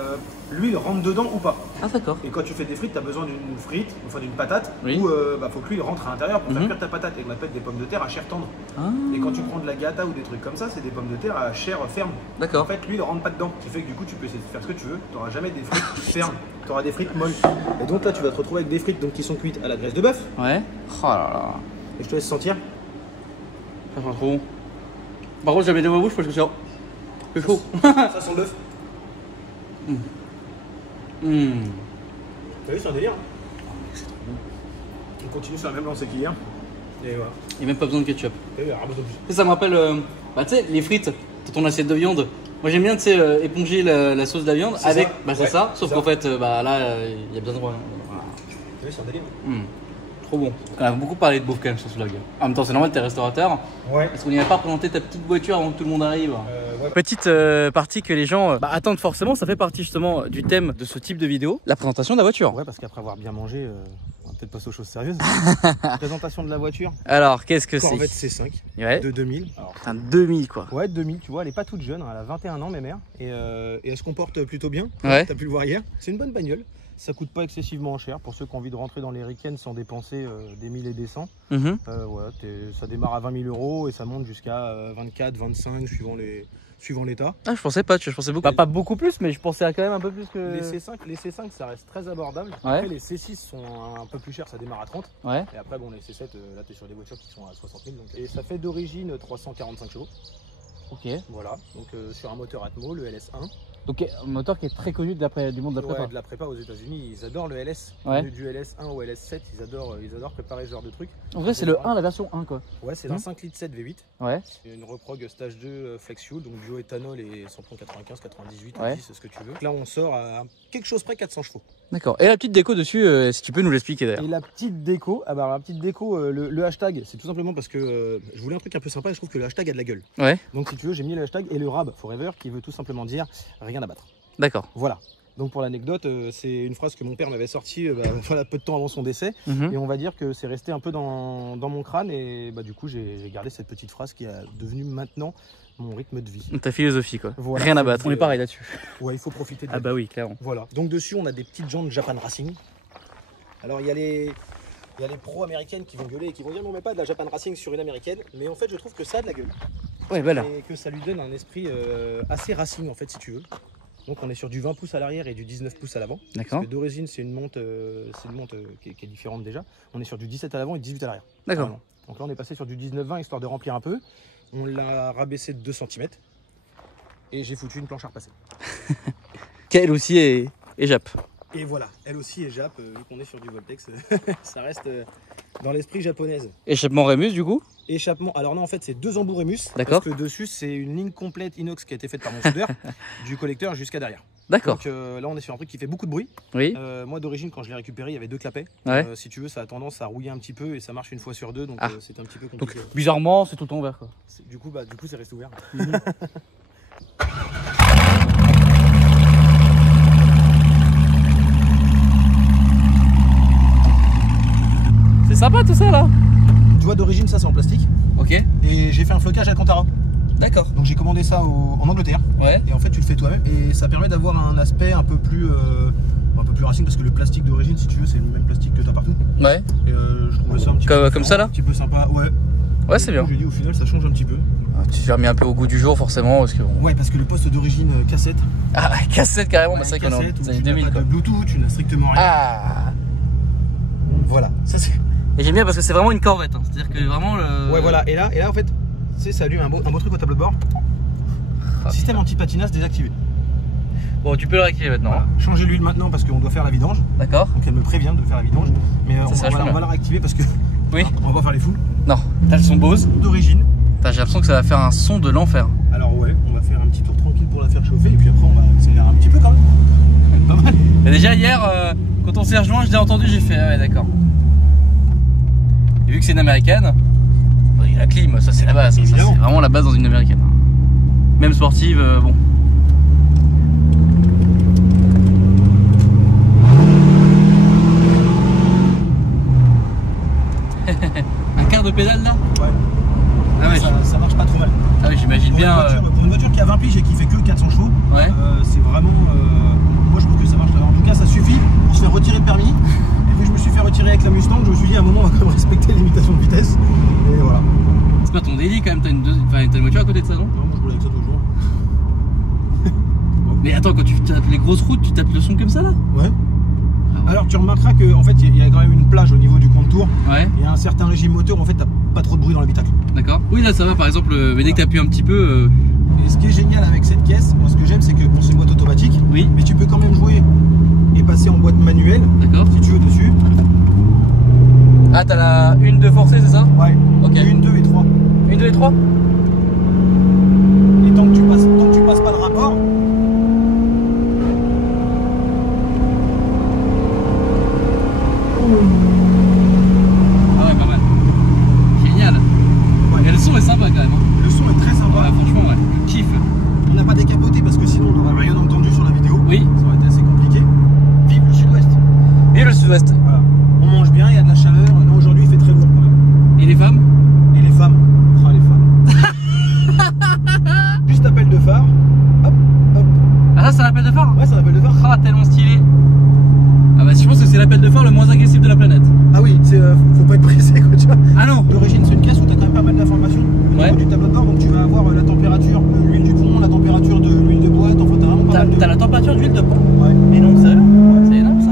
l'huile rentre dedans ou pas. Ah d'accord. Et quand tu fais des frites, tu as besoin d'une frite, enfin d'une patate, Oui. où faut que l'huile rentre à l'intérieur pour faire cuire ta patate. Et on appelle des pommes de terre à chair tendre. Ah. Et quand tu prends de la gata ou des trucs comme ça, c'est des pommes de terre à chair ferme. D'accord. En fait, l'huile rentre pas dedans. Ce qui fait que du coup, tu peux essayer de faire ce que tu veux. Tu n'auras jamais des frites fermes. Tu auras des frites molles. Et donc là, tu vas te retrouver avec des frites donc, qui sont cuites à la graisse de bœuf. Ouais. Oh là là. Et je te laisse sentir. Ça sent trop bon. Par contre, j'avais dans ma bouche parce que c'est chaud. Ça sent le bœuf. T'as vu, c'est un délire. C'est trop bon. On continue sur la même lancée qu'hier. Et voilà. Il n'y a même pas besoin de ketchup. T'as vu, ramasse plus. Ça me rappelle, tu sais, les frites dans ton assiette de viande. Moi j'aime bien, tu sais, éponger la sauce de la viande avec. Ça. Bah c'est ça, sauf qu'en fait, là, il y a besoin de. Voilà. T'as vu, c'est un délire. Trop bon. On a beaucoup parlé de bouffe quand même sur ce vlog. En même temps, c'est normal, t'es restaurateur. Ouais. Est-ce qu'on n'y a pas présenté ta petite voiture avant que tout le monde arrive? Ouais. Petite partie que les gens attendent forcément, ça fait partie justement du thème de ce type de vidéo, la présentation de la voiture. Ouais, parce qu'après avoir bien mangé, on va peut-être passer aux choses sérieuses. Présentation de la voiture. Alors, qu'est-ce que c'est? Corvette C5 Ouais. de 2000. Alors, un 2000 quoi. ouais, 2000, tu vois, elle est pas toute jeune, elle a 21 ans, mes mères. Et elle se comporte plutôt bien. Ouais. T'as pu le voir hier. C'est une bonne bagnole. Ça coûte pas excessivement cher pour ceux qui ont envie de rentrer dans les week-ends sans dépenser des 1000 et des 100. Ça démarre à 20 000 € et ça monte jusqu'à 24, 25 suivant suivant l'état. Ah, je pensais pas, je pensais beaucoup. Bah, pas beaucoup plus, mais je pensais à quand même un peu plus que. Les C5 ça reste très abordable. Ouais. Après les C6 sont un peu plus chers, ça démarre à 30. Ouais. Et après bon les C7 là t'es sur des voitures qui sont à 60 000 donc... Et ça fait d'origine 345 chevaux. Ok. Voilà, donc sur un moteur Atmo, le LS1. Donc un moteur qui est très connu du monde de la prépa. Ouais, de la prépa aux États-Unis, ils adorent le LS. Ouais. Du LS1 au LS7, ils adorent préparer ce genre de truc. En vrai, c'est le 1, la version 1 quoi. Ouais, c'est un 5 litres 7 V8. Ouais. Une reprog stage 2 flex fuel, donc bioéthanol et samplon 95, 98, ouais. 10, ce que tu veux. Donc là, on sort à quelque chose près 400 chevaux. D'accord. Et la petite déco dessus, si tu peux nous l'expliquer d'ailleurs. Et la petite déco, la petite déco, le hashtag, c'est tout simplement parce que je voulais un truc un peu sympa et je trouve que le hashtag a de la gueule. Ouais. Donc si tu veux, j'ai mis le hashtag et le RAB Forever qui veut tout simplement dire rien à battre. D'accord. Voilà. Donc pour l'anecdote, c'est une phrase que mon père m'avait sortie voilà, peu de temps avant son décès. Et on va dire que c'est resté un peu dans mon crâne. Et du coup, j'ai gardé cette petite phrase qui est devenue maintenant mon rythme de vie. Ta philosophie quoi. Voilà, rien à battre. On est pareil là-dessus. Ouais, il faut profiter de Ah bah oui, clairement. Voilà. Donc dessus, on a des petites jantes Japan Racing. Alors il y a les pros américaines qui vont gueuler et qui vont dire on met pas de la Japan Racing sur une américaine. Mais en fait, je trouve que ça a de la gueule. Ouais, voilà. Et que ça lui donne un esprit assez racing en fait, si tu veux. Donc on est sur du 20 pouces à l'arrière et du 19 pouces à l'avant. D'accord. D'origine c'est une monte, qui est différente déjà. On est sur du 17 à l'avant et 18 à l'arrière. D'accord. Donc là on est passé sur du 19-20 histoire de remplir un peu. On l'a rabaissé de 2 cm. Et j'ai foutu une planche à repasser. Qu'elle aussi est Jap. Et voilà, elle aussi est Jap, vu qu'on est sur du Voltex, ça reste dans l'esprit japonaise. Échappement Rémus du coup? Échappement, alors non en fait c'est 2 embouts Rémus. D'accord. Parce que dessus c'est une ligne complète inox qui a été faite par mon soudeur, du collecteur jusqu'à derrière. D'accord. Donc là on est sur un truc qui fait beaucoup de bruit. Oui. Moi d'origine quand je l'ai récupéré il y avait 2 clapets. Ouais. Si tu veux ça a tendance à rouiller un petit peu et ça marche une fois sur 2 donc c'est un petit peu Donc compliqué. bizarrement c'est tout le temps ouvert quoi. Du coup c'est resté ouvert. C'est sympa tout ça là. Tu vois d'origine ça c'est en plastique. Ok. Et j'ai fait un flocage Alcantara. D'accord. Donc j'ai commandé ça en Angleterre. Ouais. Et en fait tu le fais toi-même et ça permet d'avoir un aspect un peu plus racine parce que le plastique d'origine si tu veux c'est le même plastique que t'as partout. Ouais. Et je trouvais ça un petit peu comme ça là. Un petit peu sympa. Ouais. Ouais c'est bien. J'ai dit au final ça change un petit peu. Ah, tu t'es remis un peu au goût du jour forcément parce que bon. Ouais parce que le poste d'origine cassette. Ah cassette carrément, Ouais, c'est vrai qu'on est dans les années 2000 pas quoi. de Bluetooth, tu n'as strictement rien. Ah. Voilà. Ça c'est. Et j'aime bien parce que c'est vraiment une corvette, hein. C'est-à-dire que vraiment le. Ouais voilà. Et là en fait, tu sais ça allume un beau truc au tableau de bord. Système anti-patinage désactivé. Bon tu peux le réactiver maintenant. Voilà. Changer l'huile maintenant parce qu'on doit faire la vidange. D'accord. Donc elle me prévient de faire la vidange. Mais on va la réactiver parce que oui. On va pas faire les fous. Non. T'as le son Bose d'origine. J'ai l'impression que ça va faire un son de l'enfer. Alors ouais, on va faire un petit tour tranquille pour la faire chauffer et puis après on va accélérer un petit peu quand même. Pas mal. Et déjà hier, quand on s'est rejoint, je l'ai entendu, j'ai fait ah ouais d'accord. Et vu que c'est une américaine, il y a la clim, ça c'est la base. Ça, c'est vraiment la base dans une américaine. Même sportive, bon. Un quart de pédale là? Ouais. Ah ouais. Ça marche pas trop mal. Ah oui, j'imagine bien. Pour une voiture qui a 20 piges et qui fait que 400 chevaux, ouais. C'est vraiment. Moi je trouve que ça marche. En tout cas, ça suffit pour se faire retirer le permis. Et puis je me suis fait retirer avec la Mustang, je me suis dit à un moment on va quand même respecter les limitations de vitesse. Et voilà. C'est pas ton délit quand même, t'as une voiture à côté de ça non? Non, moi je roule avec ça tous les jours. Mais attends, quand tu tapes les grosses routes, tu tapes le son comme ça là? Ouais. Alors tu remarqueras qu'en fait il y a quand même une plage au niveau du contour. Ouais. Il y a un certain régime moteur où en fait t'as pas trop de bruit dans l'habitacle. D'accord. Oui là ça va par exemple, mais dès que t'appuies un petit peu. Et ce qui est génial avec cette caisse, moi ce que j'aime c'est que bon, c'est une boîte automatique. Oui. Mais tu peux quand même jouer et passer en boîte manuelle. D'accord. Si tu veux dessus. Ah t'as la 1-2 forcée c'est ça? Ouais. Ok. 1, 2 et 3. 1, 2 et 3. Et tant que tu passes pas le rapport. Ah ouais, pas mal. Génial. Ouais. Et le son est sympa quand même. Hein. Le son est très sympa. Ouais, franchement, ouais. Je kiffe. On n'a pas décapoté parce que sinon on n'aurait rien entendu sur la vidéo. Oui. Ça aurait été assez compliqué. Vive le sud-ouest. Et le sud-ouest. Voilà. On mange bien, il y a de la chaleur. Là aujourd'hui il fait très lourd quand même. Et les femmes? Et les femmes. Ah les femmes. Juste appel de phare. Hop, hop. Ah ça c'est un appel de phare? Ouais, c'est un appel de phare. Ah tellement stylé. Ah bah si pense que c'est l'appel de phare le moins agressif de la planète. Ah oui, faut pas être pressé quoi, tu vois. Ah non. D'origine, c'est une caisse où tu as quand même pas mal d'informations au niveau du tableau de bord. Donc tu vas avoir la température de l'huile du pont, la température de l'huile de boîte. Enfin, t'as vraiment pas mal de. T'as la température de l'huile de pont. Ouais. Mais non, sérieux? Ouais. C'est énorme ça.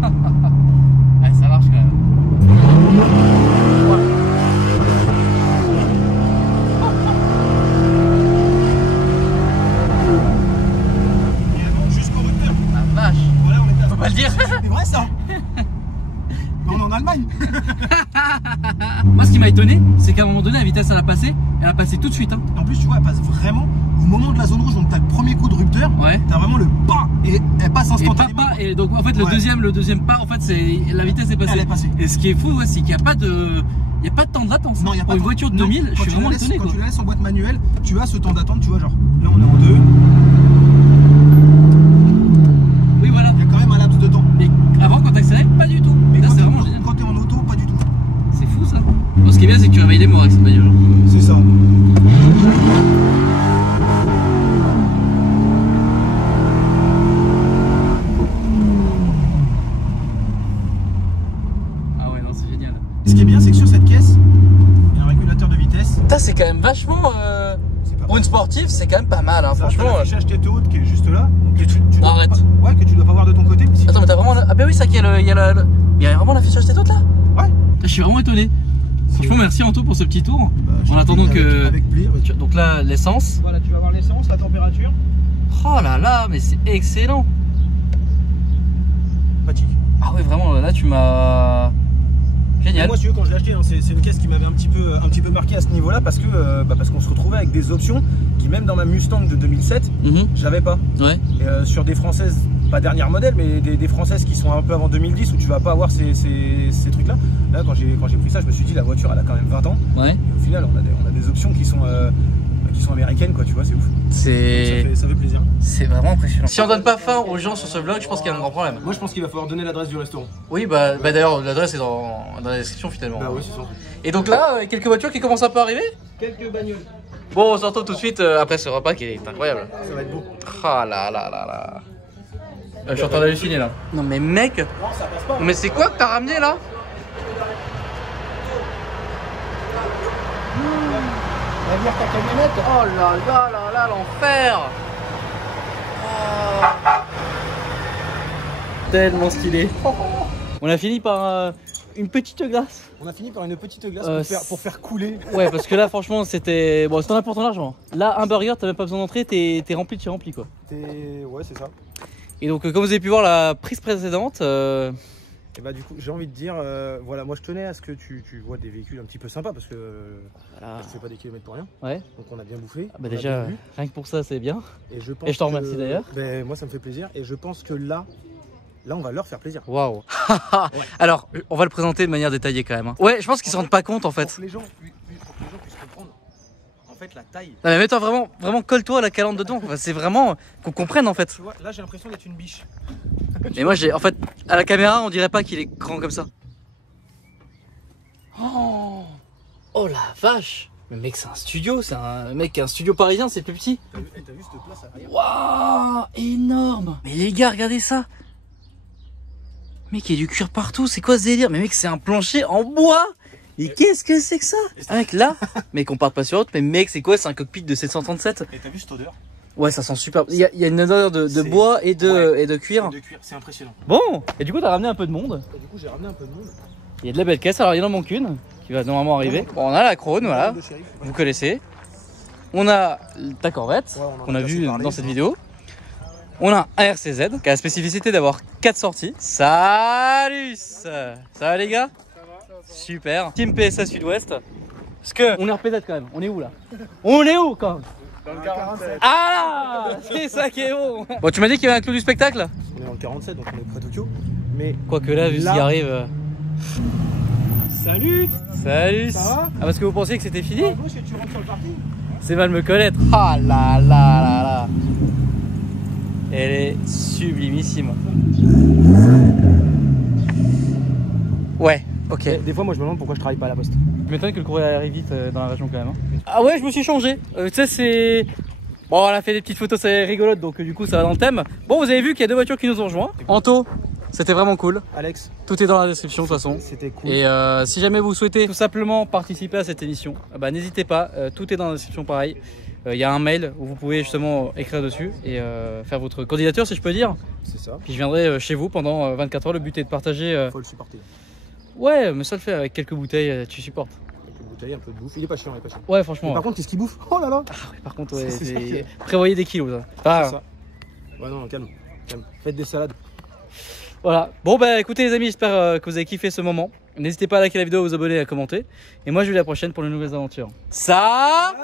Ouais, ça marche quand même. Et elle monte jusqu'au rupteur. La vache. Voilà, on était à. Faut pas le dire. C'est vrai ça. Mais on est en Allemagne. Moi, ce qui m'a étonné, c'est qu'à un moment donné, la vitesse elle a passé, elle a passé tout de suite. Hein. Et en plus, tu vois, elle passe vraiment au moment de la zone rouge, donc t'as le premier coup de rupteur. Ouais. T'as vraiment le pas et elle passe Et instantanément. papa, et donc en fait le deuxième pas, en fait c'est la vitesse est passée. Elle est passée. Et ce qui est fou, ouais, c'est qu'il n'y a pas de, il y a pas de temps d'attente. Non, il y a pas Pour une de- voiture de non, 2000, je quand suis tu vraiment la laisses- étonné Quand quoi. tu la laisses en boîte manuelle, tu as ce temps d'attente, tu vois, genre là on est en 2. Oui voilà. Il y a quand même un laps de temps. Mais avant quand t'accélères, pas du tout. Mais Là quand c'est t'es- vraiment génial. Quand t'es en auto, pas du tout. C'est fou ça. Bon, ce qui est bien, c'est que tu réveilles les morts avec cette bagnole. C'est ça. Ah ouais non c'est génial. Ce qui est bien, c'est que sur cette caisse, il y a un régulateur de vitesse. Ça c'est quand même vachement. C'est pas Pour une sportive, c'est quand même pas mal. Hein, Ça, franchement. t'as l'affichage tête haute qui est juste là. Donc tu dois Arrête. pas- Ouais, que tu dois pas voir de ton côté. Mais si Attends mais t'as vraiment. Ah bah oui ça qu'il y a il y a vraiment l'affichage tête haute là. Ouais. Je suis vraiment étonné. Franchement merci Anto pour ce petit tour. Bah, je En t'en attendant prie, que. avec plaisir. Donc là l'essence. Voilà, tu vas voir l'essence, la température. Oh là là, mais c'est excellent. Fatigue. Ah ouais, vraiment, là tu m'as. Génial. Moi, si tu veux, quand je l'ai acheté, hein, c'est une caisse qui m'avait un petit peu marqué à ce niveau-là parce que parce qu'on se retrouvait avec des options qui, même dans ma Mustang de 2007, j'avais pas. Ouais. Et, sur des françaises, pas dernière modèle, mais des françaises qui sont un peu avant 2010 où tu vas pas avoir ces trucs-là. Là, quand j'ai pris ça, je me suis dit, la voiture, elle a quand même 20 ans. Ouais. Et au final, on a des options qui sont américaines, quoi, tu vois, c'est ouf. C'est. Ça fait plaisir. C'est vraiment impressionnant. Si on donne pas faim aux gens sur ce vlog, je pense qu'il y a un grand problème. Moi, je pense qu'il va falloir donner l'adresse du restaurant. Oui, bah d'ailleurs, l'adresse est dans la description finalement. Bah oui, c'est ça. Et donc là, quelques voitures qui commencent un peu à arriver. Quelques bagnoles. Bon, on se retrouve tout de suite après ce repas qui est incroyable. Ça va être beau. Ah là là là là. Je suis en train d'halluciner là. Non mais mec, Non, ça passe pas. mais c'est quoi que t'as ramené là? Va venir ta camionnette. Oh là là là là, l'enfer! Tellement stylé. On a fini par une petite glace. On a fini par une petite glace pour faire couler. Ouais, parce que là, franchement, c'était. Bon, c'était important l'argent. Là, un burger, t'as même pas besoin d'entrer, t'es rempli de chez rempli quoi. Ouais, c'est ça. Et donc, comme vous avez pu voir la prise précédente, Et bah, du coup, j'ai envie de dire, voilà, moi je tenais à ce que tu vois des véhicules un petit peu sympas parce que voilà. je fais pas des kilomètres pour rien. Ouais. Donc on a bien bouffé. Ah bah on a déjà, bien bu. rien que pour ça, c'est bien. Et je pense et je t'en que- remercie d'ailleurs. Ben, moi ça me fait plaisir et je pense que là on va leur faire plaisir. Waouh. Alors, on va le présenter de manière détaillée quand même. Hein. Ouais, je pense qu'ils se rendent pas compte en Pour fait. que les gens puissent comprendre en fait la taille. Non, mais mets-toi vraiment colle-toi à la calandre dedans. Enfin, c'est vraiment qu'on comprenne en fait. Tu vois, là j'ai l'impression d'être une biche. Mais moi, en fait, à la caméra, on dirait pas qu'il est grand comme ça. Oh la vache. Mais mec, c'est un studio, c'est un mec, un studio parisien, c'est plus petit. T'as vu cette place à l'arrière? Waouh, énorme. Mais les gars, regardez ça. Mec, il y a du cuir partout, c'est quoi ce délire? Mais mec, c'est un plancher en bois. Et qu'est-ce que c'est que ça? Ah mec, là, mec, on part pas sur autre, mais mec, c'est quoi? C'est un cockpit de 737. Et t'as vu cette odeur? Ouais, ça sent super. Il y a une odeur de bois et de cuir. De cuir, c'est impressionnant. Bon, et du coup, t'as ramené un peu de monde. Et du coup j'ai ramené un peu de monde. Il y a de la belle caisse, alors il en manque une qui va normalement arriver. Bon, on a la Krone, voilà, Le shérif. vous connaissez. On a ta Corvette, Ouais, on en qu'on a a déjà vu parlé, dans ça. cette vidéo. On a un RCZ qui a la spécificité d'avoir 4 sorties. Salut! Ça va les gars? Super. Team PSA Sud-Ouest. Parce que on est RPZ quand même. On est où là? On est où quand même? Dans le 47. Ah là! C'est ça qui est bon. Bon, tu m'as dit qu'il y avait un clou du spectacle? On est dans le 47 donc on est près de Tokyo. Mais Quoique là, vu ce Là- qui arrive. salut. Salut! Ça va? Ah, parce que vous pensiez que c'était fini? À gauche et tu rentres sur le parking. C'est mal me connaître. Ah là là là là. Elle est sublimissime. Ouais, ok. Des fois moi je me demande pourquoi je travaille pas à la poste. Je m'étonne que le courrier arrive vite dans la région quand même. Hein. Ah ouais, je me suis changé. Tu sais, c'est. Bon, on a fait des petites photos, c'est rigolote, donc du coup, ça va dans le thème. Bon, vous avez vu qu'il y a 2 voitures qui nous ont rejoints. Anto, c'était vraiment cool. Alex, tout est dans la description de toute façon. C'était cool. Et si jamais vous souhaitez tout simplement participer à cette émission, bah, n'hésitez pas, tout est dans la description pareil. Il y a un mail où vous pouvez justement écrire dessus et faire votre candidature si je peux dire. C'est ça. Puis je viendrai chez vous pendant 24 heures. Le but est de partager. Faut le supporter. Ouais, mais ça le fait avec quelques bouteilles, tu supportes. Quelques bouteilles, un peu de bouffe. Il est pas chiant, il est pas chiant. Ouais, franchement. Mais par contre, qu'est-ce qu'il bouffe? Oh là là. Ah ouais, par contre, ouais, C'est prévoyez des kilos. Ça. Ah, c'est ça. Ouais, non, calme. Faites des salades. Voilà. Bon, bah écoutez, les amis, j'espère que vous avez kiffé ce moment. N'hésitez pas à liker la vidéo, à vous abonner et à commenter. Et moi, je vous dis à la prochaine pour de nouvelles aventures. Salut!